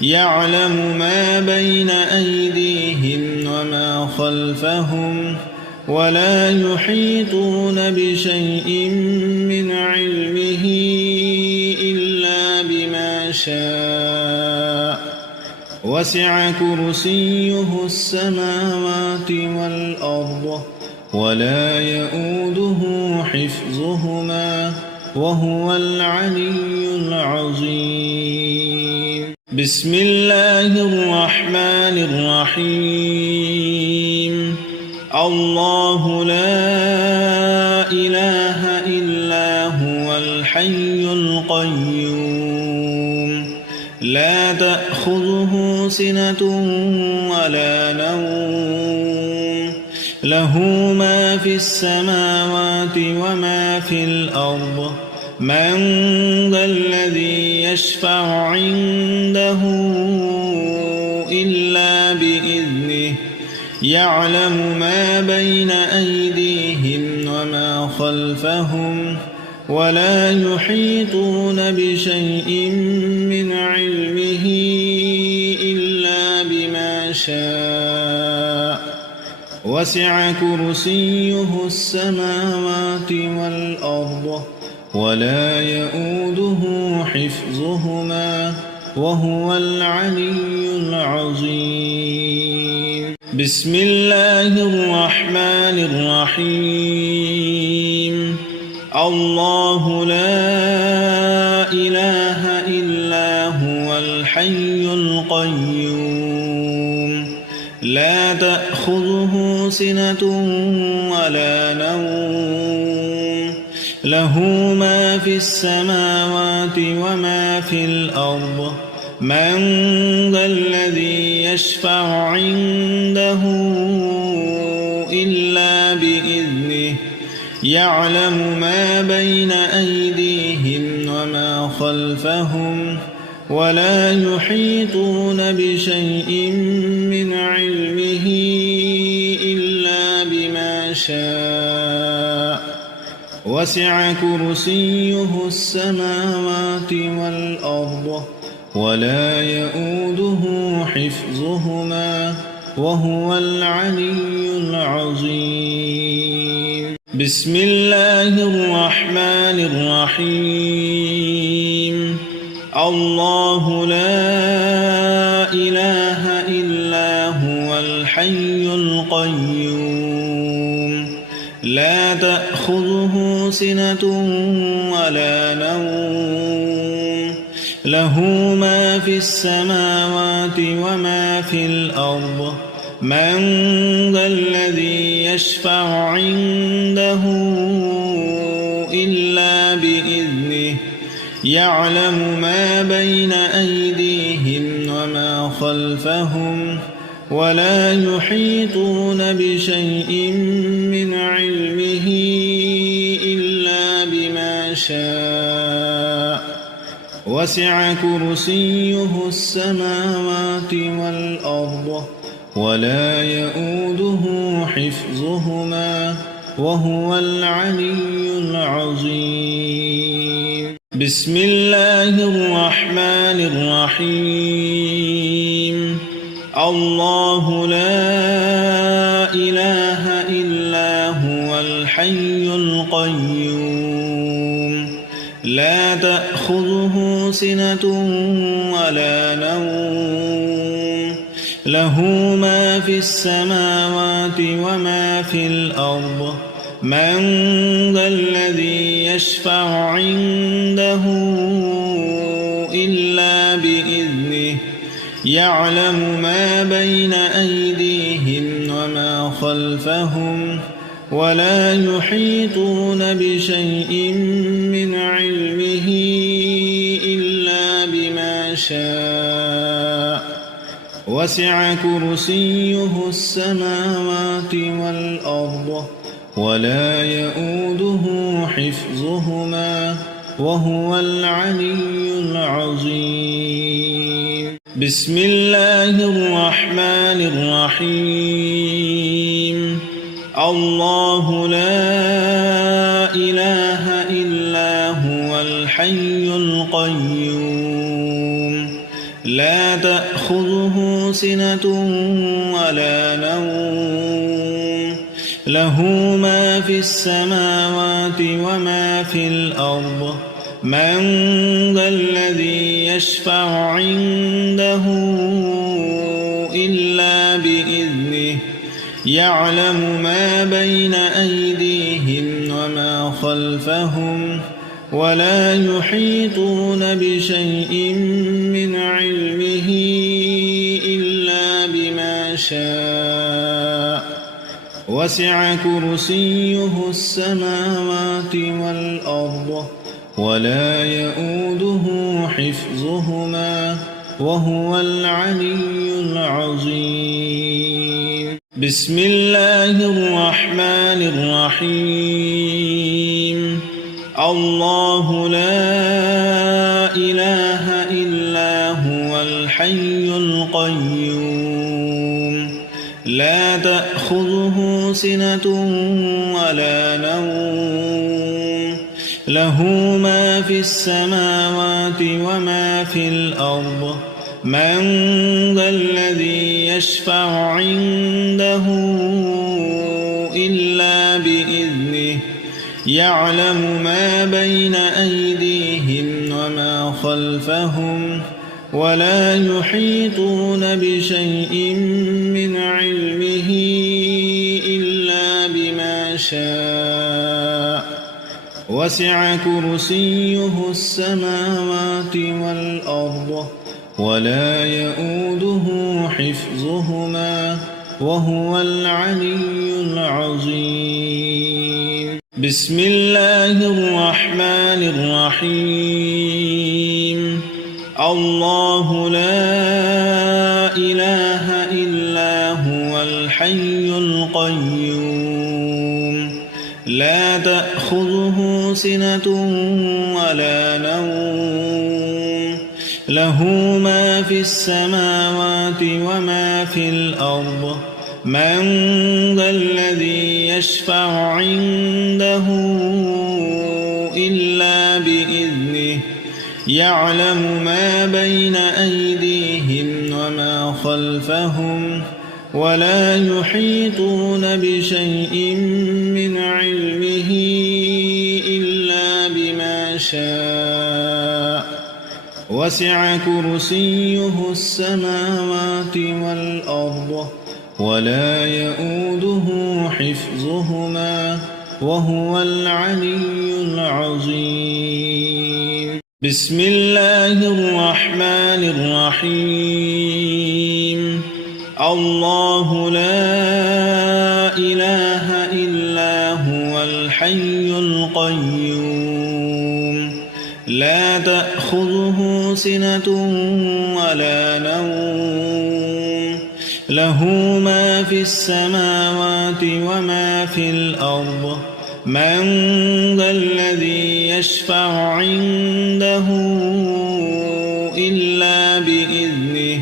يعلم ما بين أيديهم وما خلفهم ولا يحيطون بشيء من علمه إلا بما شاء وسع كرسيه السماوات والأرض ولا يؤوده حفظهما وهو العلي العظيم. بسم الله الرحمن الرحيم. الله لا إله إلا هو الحي القيوم لا تأخذه سنة ولا نوم له ما في السماوات وما في الأرض من ذا الذي يشفع عنده إلا بإذنه يعلم ما بين أيديهم وما خلفهم ولا يحيطون بشيء من علمه إلا بما شاء وسع كرسيه السماوات والأرض ولا يؤوده حفظهما وهو العلي العظيم. بسم الله الرحمن الرحيم. الله لا إله إلا هو الحي القيوم لا تأخذه سنة ولا نوم له ما في السماوات وما في الأرض من ذا الذي يشفع عنده إلا بإذنه يعلم ما بين أيديهم وما خلفهم ولا يحيطون بشيء من علمه إلا بما شاء وسع كرسيه السماوات والأرض ولا يؤوده حفظهما وهو العلي العظيم. بسم الله الرحمن الرحيم. الله لا إله إلا هو الحي القيوم لا تأخذه سنة ولا نوم له ما في السماوات وما في الأرض من ذا الذي يشفع عنده إلا بإذنه يعلم ما بين أيديهم وما خلفهم ولا يحيطون بشيء من علمه إلا بما شاء وسع كرسيه السماوات والأرض ولا يؤوده حفظهما وهو العلي العظيم. بسم الله الرحمن الرحيم. الله لا إله إلا هو الحي القيوم لا تأخذه سنة ولا نوم له ما في السماوات وما في الأرض من ذا الذي يشفع عنده إلا بإذنه يعلم ما بين أيديهم وما خلفهم ولا يحيطون بشيء من علمه إلا بما شاء وسع كرسيه السماوات والأرض ولا يؤوده حفظهما وهو العلي العظيم. بسم الله الرحمن الرحيم. الله لا إله إلا هو الحي القيوم لا تأخذه سنة ولا نوم له ما في السماوات وما في الأرض من ذا الذي يشفع عنده إلا بإذنه يعلم ما بين أيديهم وما خلفهم ولا يحيطون بشيء من علمه إلا بما شاء وسع كرسيه السماوات والأرض ولا يؤوده حفظهما وهو العلي العظيم. بسم الله الرحمن الرحيم. الله لا إله إلا هو الحي القيوم لا تأخذه سنة ولا نوم له ما في السماوات وما في الأرض من ذا الذي يشفع عنده إلا بإذنه يعلم ما بين أيديهم وما خلفهم ولا يحيطون بشيء من علمه إلا بما شاء وسع كرسيه السماوات والأرض ولا يؤوده حفظهما وهو العلي العظيم. بسم الله الرحمن الرحيم. الله لا إله إلا هو الحي القيوم لا تأخذه سنة ولا نوم له ما في السماوات وما في الأرض من ذا الذي يشفع عنده إلا بإذنه يعلم ما بين أيديهم وما خلفهم ولا يحيطون بشيء من علمه إلا بما شاء وسع كرسيه السماوات والأرض ولا يؤوده حفظهما وهو العلي العظيم. بسم الله الرحمن الرحيم. الله لا إله إلا هو الحي القيوم لا تأخذه سنة ولا نوم له ما في السماوات وما في الأرض من ذا الذي يشفع عنده إلا بإذنه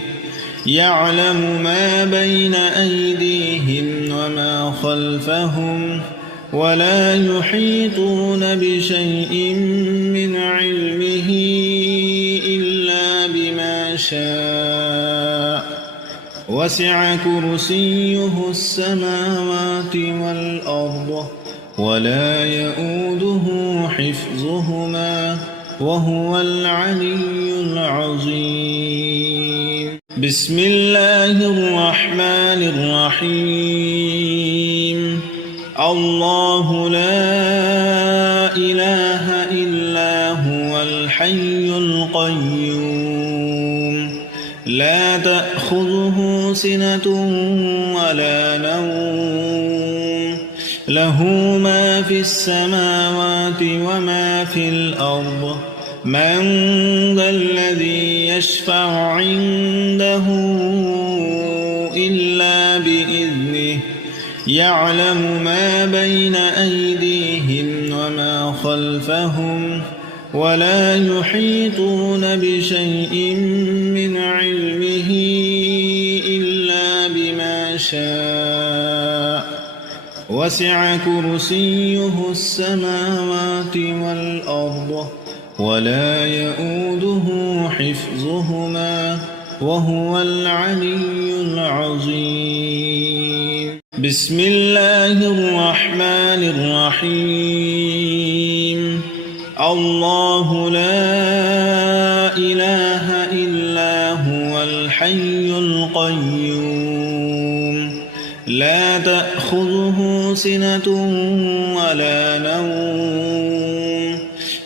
يعلم ما بين أيديهم وما خلفهم ولا يحيطون بشيء من علمه إلا بما شاء وسع كرسيه السماوات والأرض ولا يؤوده حفظهما وهو العلي العظيم. بسم الله الرحمن الرحيم. الله لا إله إلا هو الحي القيوم لا تأخذه سنة ولا نوم له ما في السماوات وما في الأرض من ذا الذي يشفع عنده إلا بإذنه يعلم ما بين أيديهم وما خلفهم ولا يحيطون بشيء من علمه إلا بما شاء وسع كرسيه السماوات والأرض ولا يؤوده حفظهما وهو العلي العظيم. بسم الله الرحمن الرحيم. الله لا إله إلا هو الحي القيوم لا تأخذه سنة ولا نوم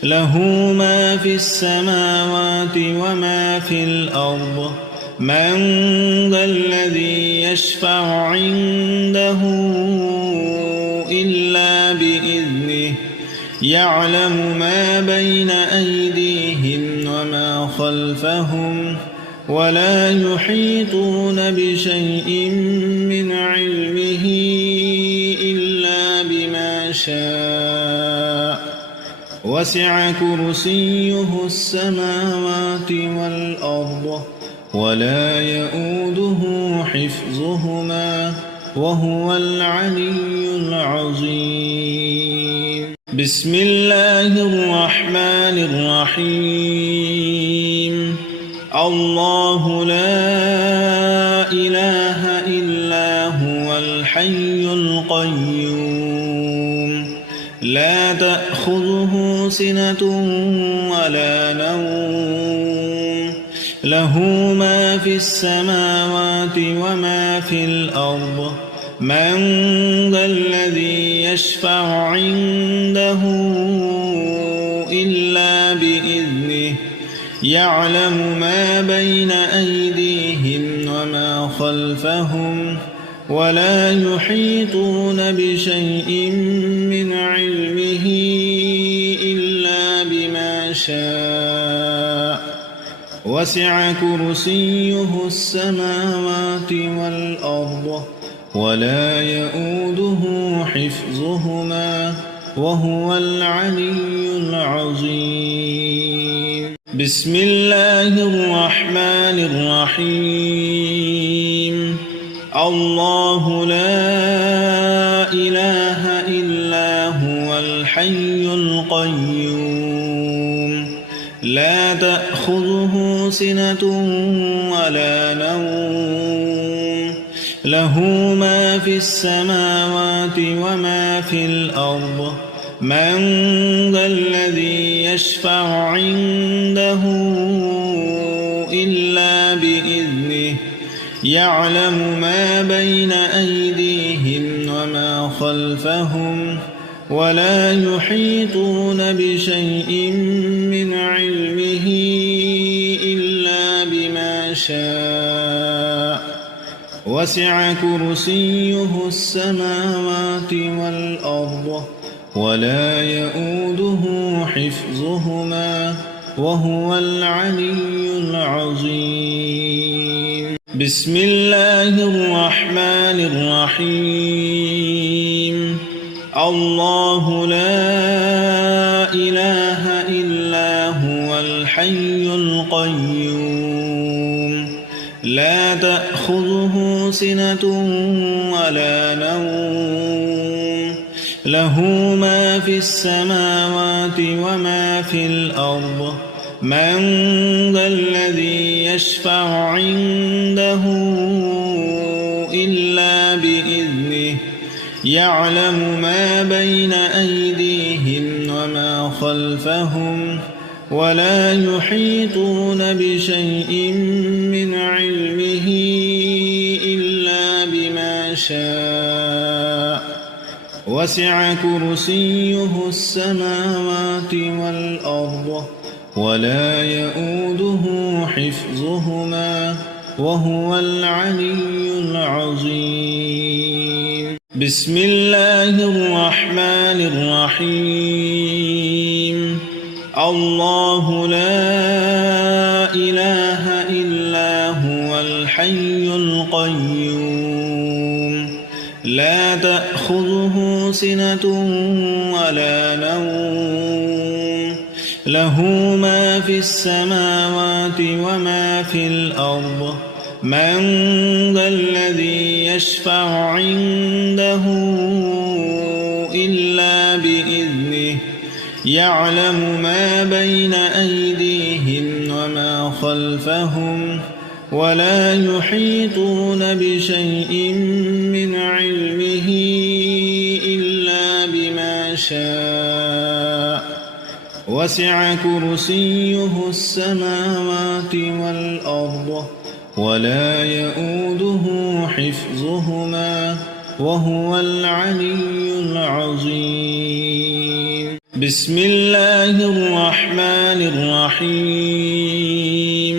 له ما في السماوات وما في الأرض من ذا الذي يشفع عنده إلا بإذنه يعلم ما بين أيديهم وما خلفهم ولا يحيطون بشيء من علمه إلا بما شاء وسع كرسيه السماوات والأرض ولا يؤوده حفظهما وهو العلي العظيم. بسم الله الرحمن الرحيم. الله لا إله إلا هو الحي القيوم لا تأخذه سنة ولا نوم له ما في السماوات وما في الأرض من ذا الذي يشفع عنده إلا بإذنه يعلم ما بين أيديهم وما خلفهم ولا يحيطون بشيء من علمه إلا بما شاء وسع كرسيه السماوات والأرض ولا يؤوده حفظهما وهو العلي العظيم. بسم الله الرحمن الرحيم. الله لا إله إلا هو الحي القيوم لا تأخذه سنة ولا نوم له ما في السماوات وما في الأرض من ذا الذي يشفع عنده إلا بإذنه يعلم ما بين أيديهم وما خلفهم ولا يحيطون بشيء من علمه إلا بما شاء وسع كرسيه السماوات والأرض ولا يؤوده حفظهما وهو العلي العظيم. بسم الله الرحمن الرحيم. الله لا إله إلا هو الحي القيوم لا تأخذه سنة ولا نوم له ما في السماوات وما في الأرض من ذا الذي يشفع عنده إلا بإذنه يعلم ما بين أيديهم وما خلفهم ولا يحيطون بشيء من علمه إلا بما شاء وسع كرسيه السماوات والأرض ولا يؤوده حفظهما وهو العلي العظيم. بسم الله الرحمن الرحيم. الله لا إله إلا هو الحي القيوم لا تأخذه سنة ولا نوم له ما في السماوات وما في الأرض من ذا الذي يشفع عنده إلا بإذنه يعلم ما بين أيديهم وما خلفهم ولا يحيطون بشيء من علمه إلا بما شاء وسع كرسيه السماوات والأرض ولا يؤوده حفظهما وهو العلي العظيم. بسم الله الرحمن الرحيم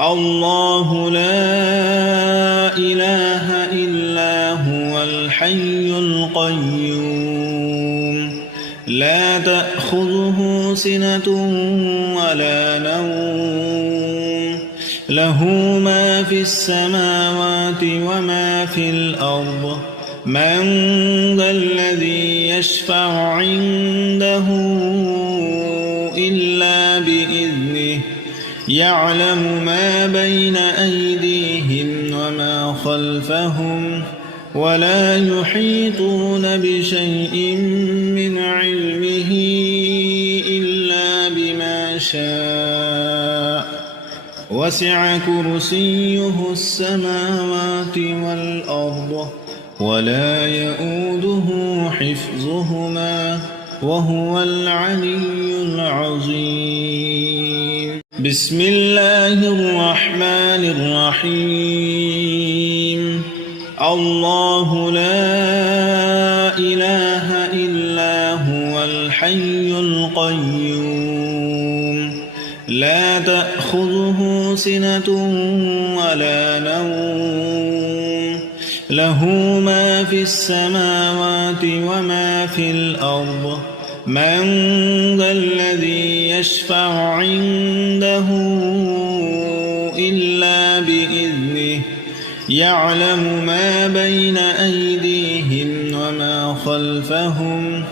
الله لا إله إلا هو الحي القيوم لا تأخذه سنة ولا نوم له ما في السماوات وما في الأرض من ذا الذي يشفع عنده إلا بإذنه يعلم ما بين أيديهم وما خلفهم ولا يحيطون بشيء من علمه إلا بما شاء وسع كرسيه السماوات والأرض ولا يؤوده حفظهما وهو العلي العظيم بسم الله الرحمن الرحيم الله لا إله إلا هو الحي القيوم لا تأخذه سنة ولا نوم له ما في السماوات وما في الأرض من ذا الذي يشفع عنده إلا بإذنه يعلم ما بين أيديهم وما خلفهم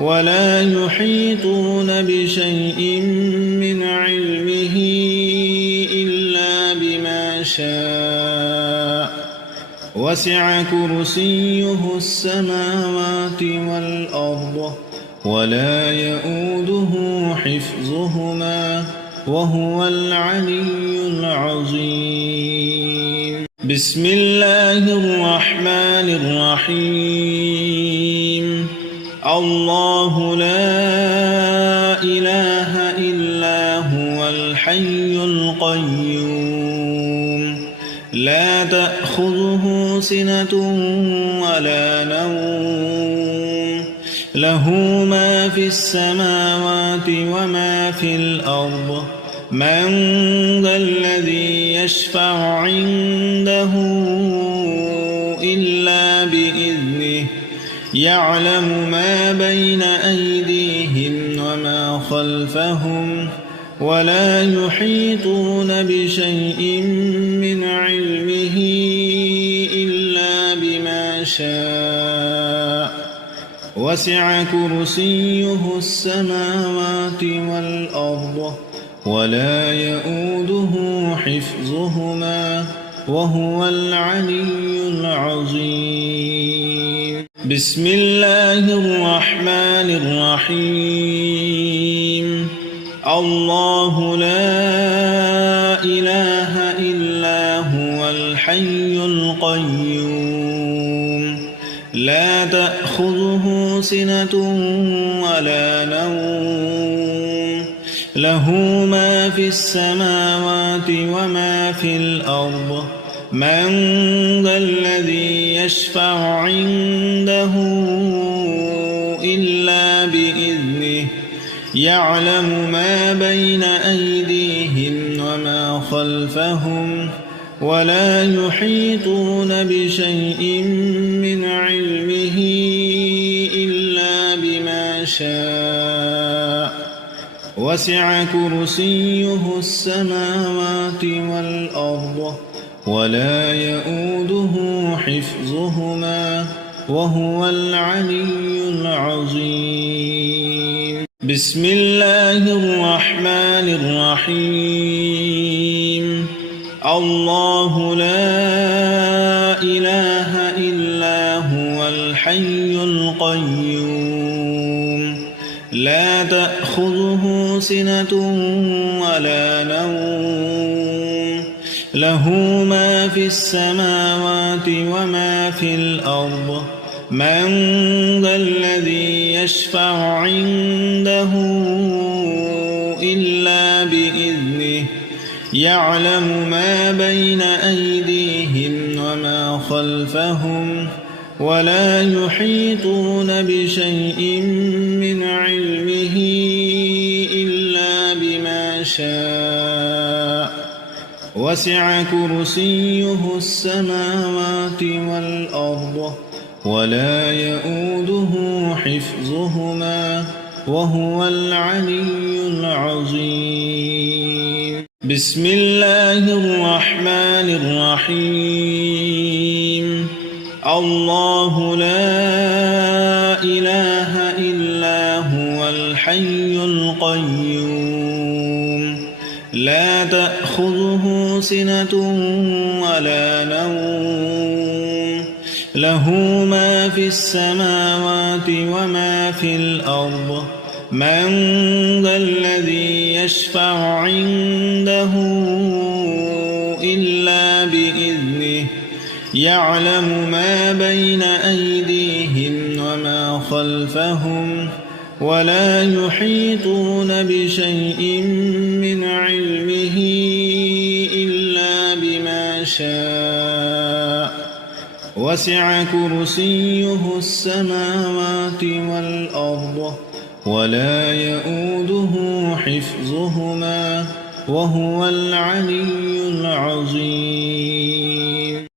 ولا يحيطون بشيء من علمه إلا بما شاء وسع كرسيه السماوات والأرض ولا يؤوده حفظهما وهو العلي العظيم بسم الله الرحمن الرحيم الله لا إله إلا هو الحي القيوم لا تأخذه سنة ولا نوم له ما في السماوات وما في الأرض من ذا الذي يشفع عنده إلا بإذنه يعلم ما بين أيديهم وما خلفهم ولا يحيطون بشيء من علمه إلا بما شاء وسع كرسيه السماوات والأرض ولا يؤوده حفظهما وهو العلي العظيم بسم الله الرحمن الرحيم الله لا إله إلا هو الحي القيوم لا تأخذه سنة ولا نوم له ما في السماوات وما في الأرض من ذا الذي يشفع عنده إلا بإذنه يعلم ما بين أيديهم وما خلفهم ولا يحيطون بشيء من علمه إلا بما شاء وسع كرسيه السماوات والأرض ولا يؤوده حفظهما وهو العلي العظيم بسم الله الرحمن الرحيم الله لا إله إلا هو الحي القيوم لا تأخذه سنة ولا نوم له ما في السماوات وما في الأرض من ذا الذي يشفع عنده إلا بإذنه يعلم ما بين أيديهم وما خلفهم ولا يحيطون بشيء من علمه بما شاء وسع كرسيه السماوات والأرض ولا يؤوده حفظهما وهو العلي العظيم. بسم الله الرحمن الرحيم. الله لا إله إلا هو الحي القيوم لا تأخذه سنة ولا نوم له ما في السماوات وما في الأرض من ذا الذي يشفع عنده إلا بإذنه يعلم ما بين أيديهم وما خلفهم ولا يحيطون بشيء من علمه إلا بما شاء وسع كرسيه السماوات والأرض ولا يؤوده حفظهما وهو العلي العظيم.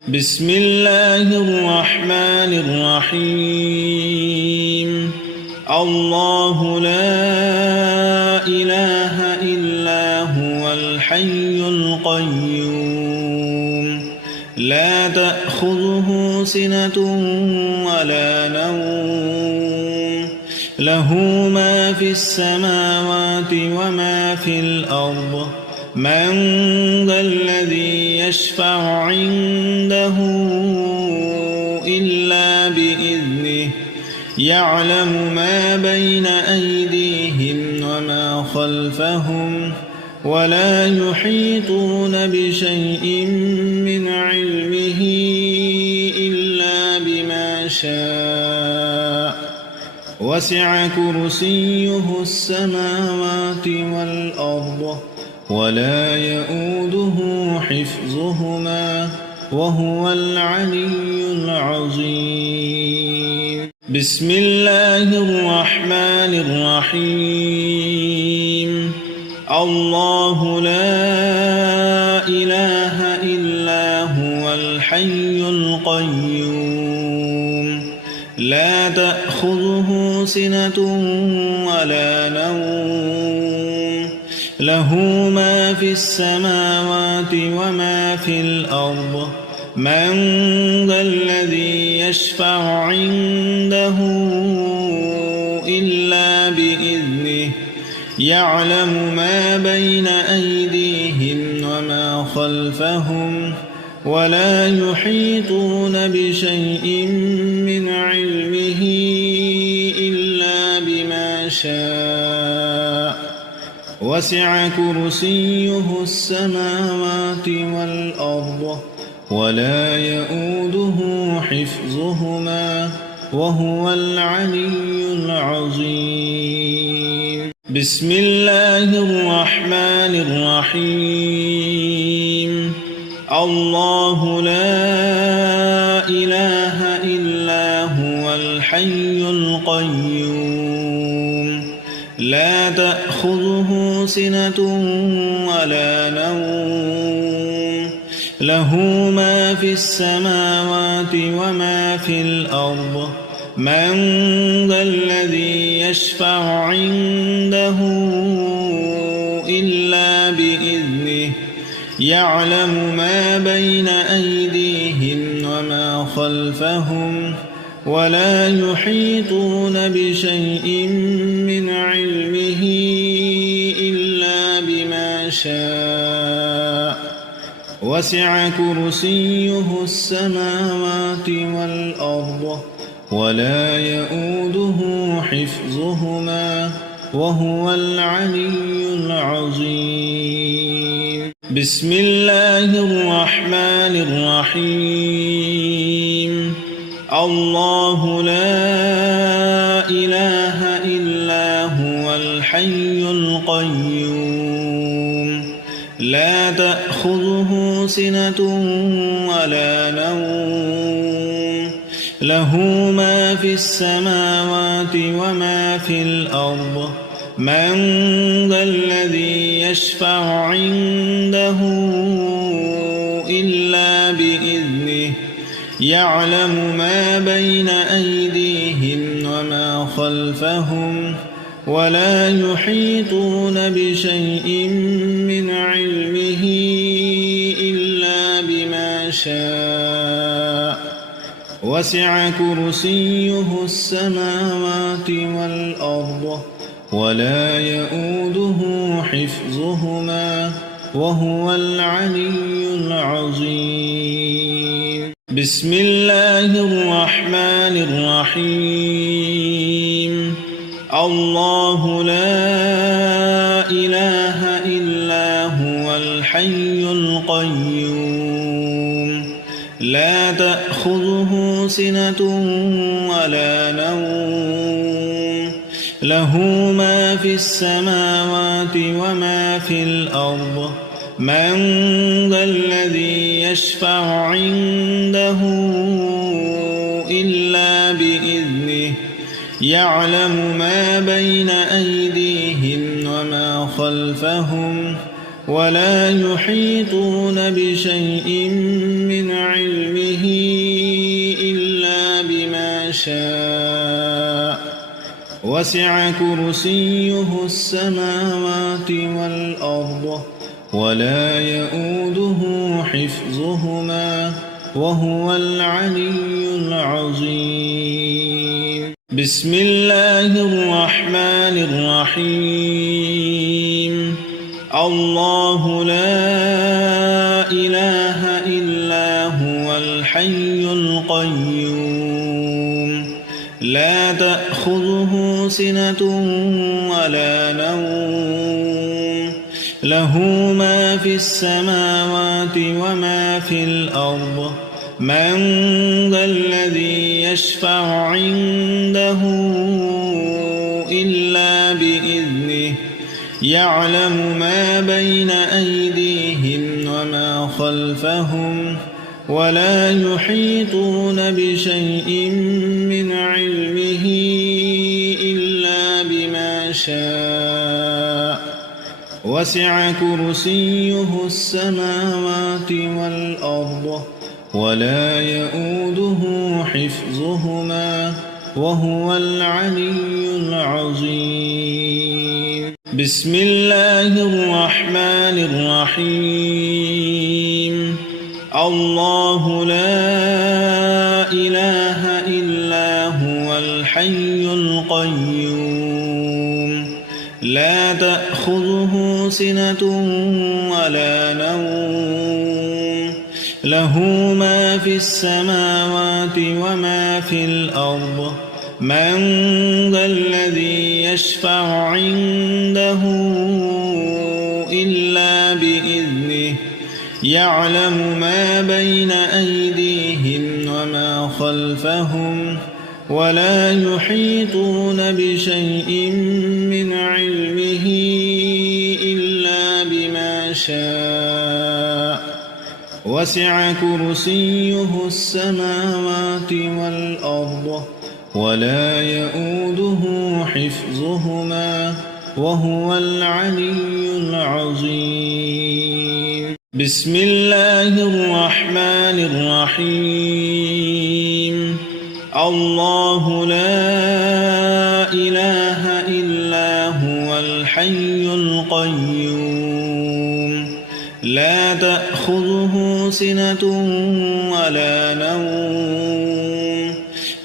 بسم الله الرحمن الرحيم. الله لا إله إلا هو الحي القيوم لا تأخذه سنة ولا نوم له ما في السماوات وما في الأرض من ذا الذي يشفع عنده إلا بإذنه يعلم ما بين أيديهم وما خلفهم ولا يحيطون بشيء من علمه إلا بما شاء وسع كرسيه السماوات والأرض ولا يؤوده حفظهما وهو العلي العظيم. بسم الله الرحمن الرحيم. الله لا إله إلا هو الحي القيوم لا تأخذه سنة ولا نوم له ما في السماوات وما في الأرض من ذا الذي يشفع عنده إلا بإذنه يعلم ما بين أيديهم وما خلفهم ولا يحيطون بشيء من علمه إلا بما شاء وسع كرسيه السماوات والأرض ولا يؤوده حفظهما وهو العلي العظيم. بسم الله الرحمن الرحيم. الله لا إله إلا هو الحي القيوم لا تأخذه سنة ولا نوم له ما في السماوات وما في الأرض من ذا الذي يشفع عنده إلا بإذنه يعلم ما بين أيديهم وما خلفهم ولا يحيطون بشيء من علمه إلا بما شاء وسع كرسيه السماوات والأرض ولا يؤوده حفظهما وهو العلي العظيم. بسم الله الرحمن الرحيم. الله لا إله إلا هو الحي القيوم لا تأخذه سنة ولا نوم له ما في السماوات وما في الأرض من ذا الذي يشفع عنده إلا بإذنه يعلم ما بين أيديهم وما خلفهم ولا يحيطون بشيء من علمه إلا بما شاء وسع كرسيه السماوات والأرض ولا يؤوده حفظهما وهو العلي العظيم. بسم الله الرحمن الرحيم. الله لا إله إلا هو الحي القيوم لا تأخذه سنة ولا نوم له ما في السماوات وما في الأرض من ذا الذي يشفع عنده إلا بإذنه يعلم ما بين أيديهم وما خلفهم ولا يحيطون بشيء من علمه إلا بما شاء وسع كرسيه السماوات والأرض ولا يؤوده حفظهما وهو العلي العظيم. بسم الله الرحمن الرحيم. الله لا إله إلا هو الحي القيوم لا تأخذه سنة ولا نوم له ما في السماوات وما في الأرض من ذا الذي يشفع عنده إلا بإذنه يعلم ما بين أيديهم وما خلفهم ولا يحيطون بشيء من علمه إلا بما شاء وسع كرسيه السماوات والأرض ولا يؤوده حفظهما وهو العلي العظيم. بسم الله الرحمن الرحيم. الله لا إله إلا هو الحي القيوم لا تأخذه سنة ولا نوم له ما في السماوات وما في الأرض من ذا الذي يشفع عنده إلا بإذنه يعلم ما بين أيديهم وما خلفهم ولا يحيطون بشيء من علمه إلا بما شاء وسع كرسيه السماوات والأرض ولا يؤوده حفظهما وهو العلي العظيم. بسم الله الرحمن الرحيم. الله لا إله إلا هو الحي القيوم لا تأخذه سنة ولا نوم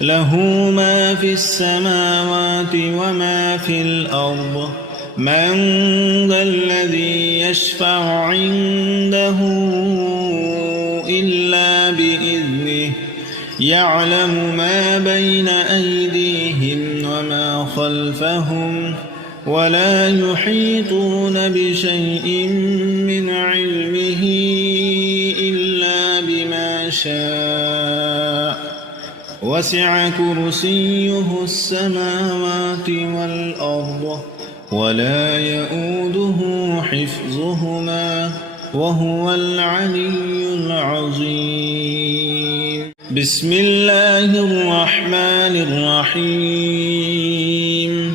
له ما في السماوات وما في الأرض من ذا الذي يشفع عنده إلا بإذنه يعلم ما بين أيديهم وما خلفهم ولا يحيطون بشيء من علمه إلا بما شاء وسع كرسيه السماوات والأرض ولا يؤوده حفظهما وهو العلي العظيم. بسم الله الرحمن الرحيم.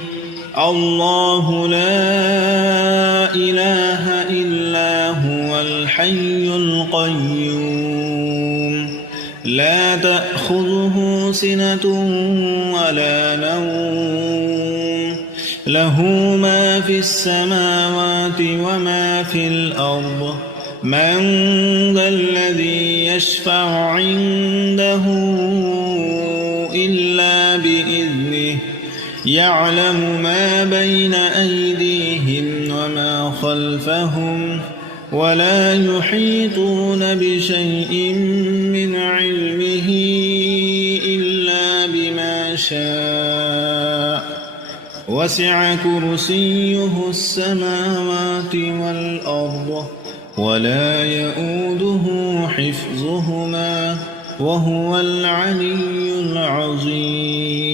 الله لا إله الحي القيوم لا تأخذه سنة ولا نوم له ما في السماوات وما في الأرض من ذا الذي يشفع عنده إلا بإذنه يعلم ما بين أيديهم وما خلفهم ولا يحيطون بشيء من علمه إلا بما شاء وسع كرسيه السماوات والأرض ولا يؤوده حفظهما وهو العلي العظيم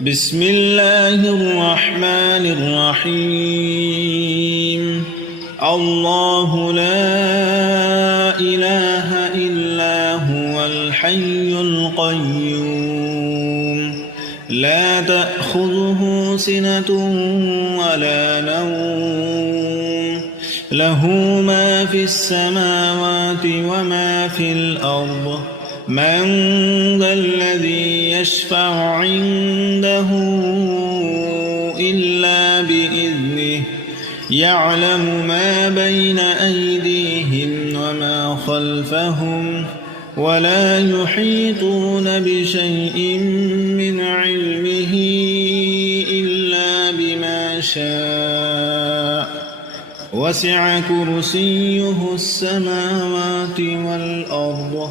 بسم الله الرحمن الرحيم الله لا إله إلا هو الحي القيوم لا تأخذه سنة ولا نوم له ما في السماوات وما في الأرض من ذا الذي يشفع عنده إلا بإذنه يعلم ما بين أيديهم وما خلفهم ولا يحيطون بشيء من علمه إلا بما شاء وسع كرسيه السماوات والأرض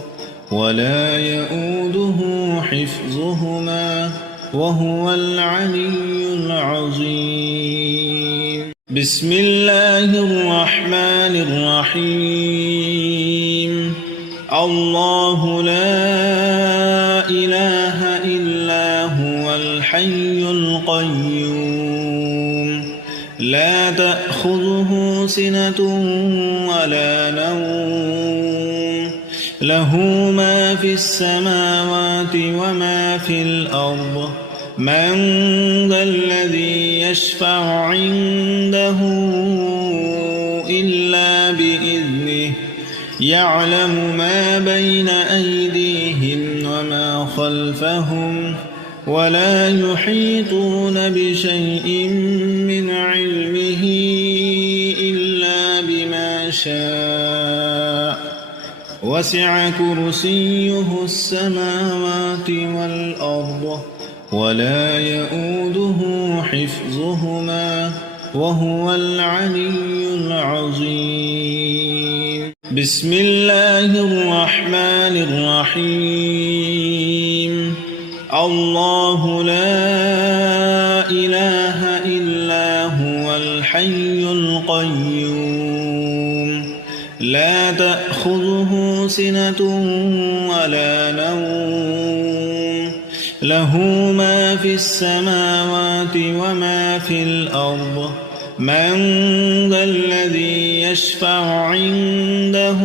ولا يؤوده حفظهما وهو العلي العظيم بسم الله الرحمن الرحيم الله لا إله إلا هو الحي القيوم لا تأخذه سنة ولا نوم له ما في السماوات وما في الأرض من ذا الذي يشفع عنده إلا بإذنه يعلم ما بين أيديهم وما خلفهم ولا يحيطون بشيء من علمه إلا بما شاء وسع كرسيه السماوات والأرض ولا يؤوده حفظهما وهو العلي العظيم بسم الله الرحمن الرحيم الله لا إله إلا هو الحي القيوم لا تأخذه سنة ولا نوم له ما في السماوات وما في الأرض من ذا الذي يشفع عنده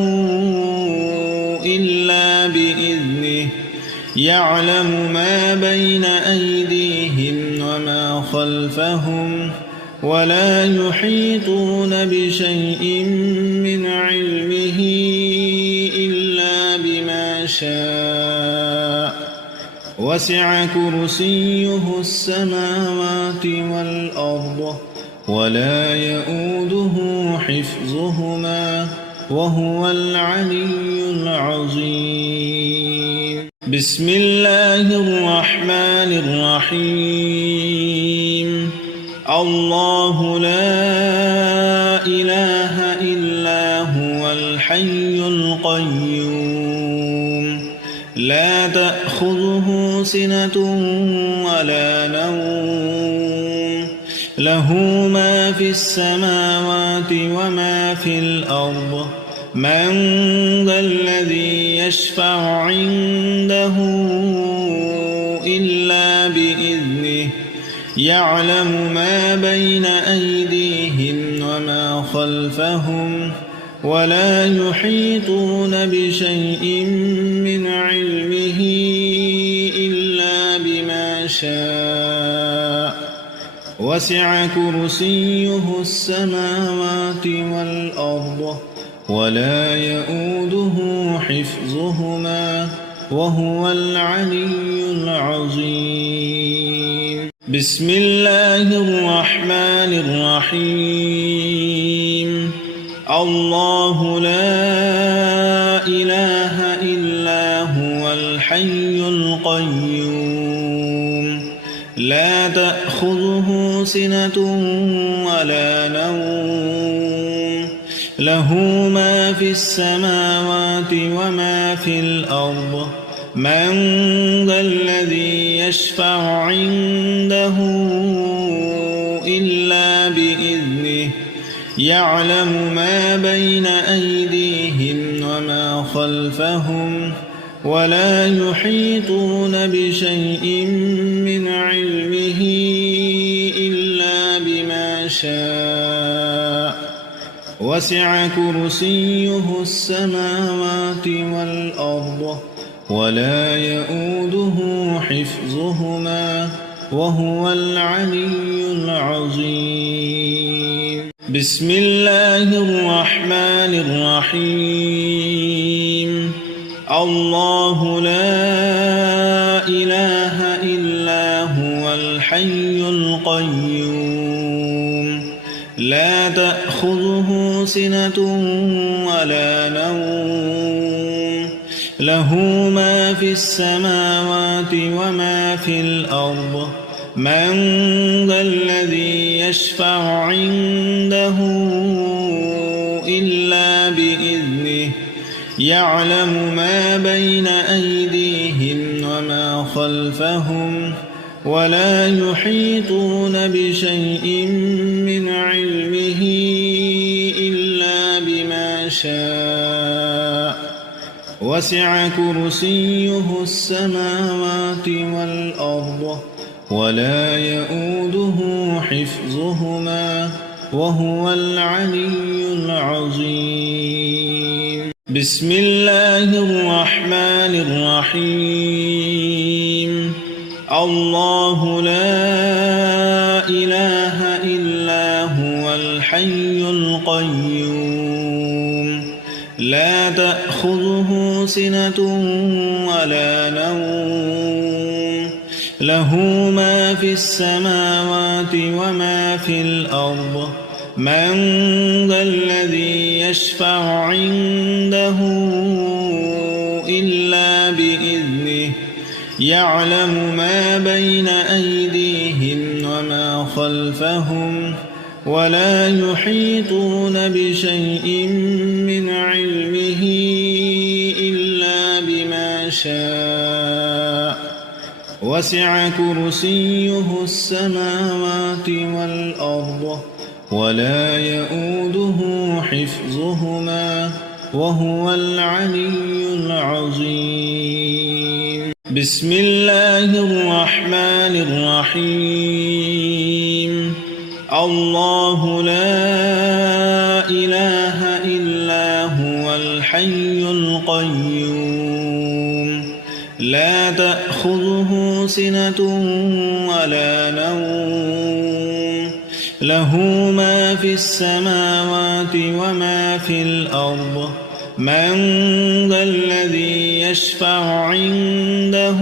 إلا بإذنه يعلم ما بين أيديهم وما خلفهم ولا يحيطون بشيء من علمه إلا بما شاء وسع كرسيه السماوات والأرض ولا يؤوده حفظهما وهو العلي العظيم بسم الله الرحمن الرحيم الله لا إله إلا هو الحي القيوم لا تأخذه سنة ولا نوم له ما في السماوات وما في الأرض من ذا الذي يشفع عنده إلا بإذنه يعلم ما بين أيديهم وما خلفهم ولا يحيطون بشيء من علمه إلا بما شاء وسع كرسيه السماوات والأرض ولا يؤوده حفظهما وهو العلي العظيم. بسم الله الرحمن الرحيم. الله لا إله إلا هو الحي القيوم لا تأخذه سنة ولا نوم له ما في السماوات وما في الأرض من ذا الذي يشفع عنده إلا بإذنه يعلم ما بين أيديهم وما خلفهم ولا يحيطون بشيء من علمه إلا بما شاء وسع كرسيه السماوات والأرض ولا يؤوده حفظهما وهو العلي العظيم. بسم الله الرحمن الرحيم. الله لا إله إلا هو الحي القيوم لا تأخذه سنة ولا نوم له ما في السماوات وما في الأرض من ذا الذي يشفع عنده إلا بإذنه يعلم ما بين أيديهم وما خلفهم ولا يحيطون بشيء من علمه إلا بما شاء وسع كرسيه السماوات والأرض ولا يؤوده حفظهما وهو العلي العظيم. بسم الله الرحمن الرحيم. الله لا إله إلا هو الحي القيوم لا تأخذه سنة ولا نوم له ما في السماوات وما في الأرض من ذا الذي يشفع عنده إلا بإذنه يعلم ما بين أيديهم وما خلفهم ولا يحيطون بشيء من علمه إلا بما شاء وسع كرسيه السماوات والأرض ولا يؤوده حفظهما وهو العلي العظيم. بسم الله الرحمن الرحيم. الله لا إله إلا هو الحي القيوم لا تأخذه سنة ولا نوم له ما في السماوات وما في الأرض من ذا الذي يشفع عنده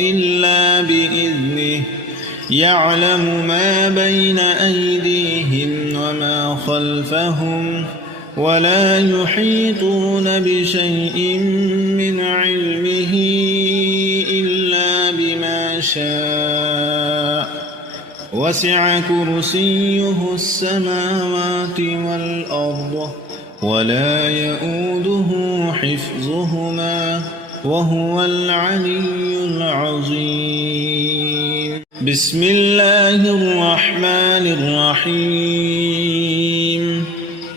إلا بإذنه يعلم ما بين أيديهم وما خلفهم ولا يحيطون بشيء من علمه إلا بما شاء وسع كرسيه السماوات والأرض ولا يؤوده حفظهما وهو العلي العظيم. بسم الله الرحمن الرحيم.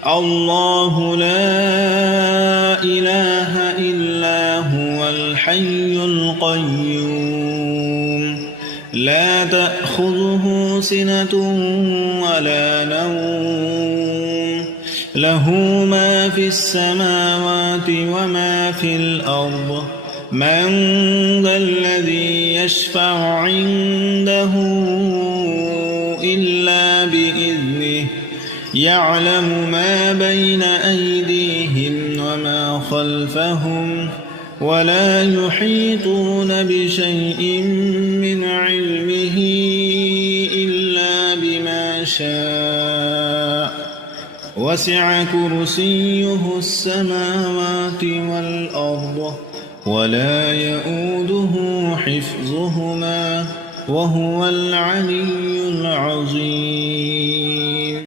الله لا إله إلا هو الحي القيوم لا تأخذه سنة ولا نوم له ما في السماوات وما في الأرض من ذا الذي يشفع عنده إلا بإذنه يعلم ما بين أيديهم وما خلفهم ولا يحيطون بشيء من علمه إلا بما شاء وسع كرسيه السماوات والأرض ولا يؤوده حفظهما وهو العلي العظيم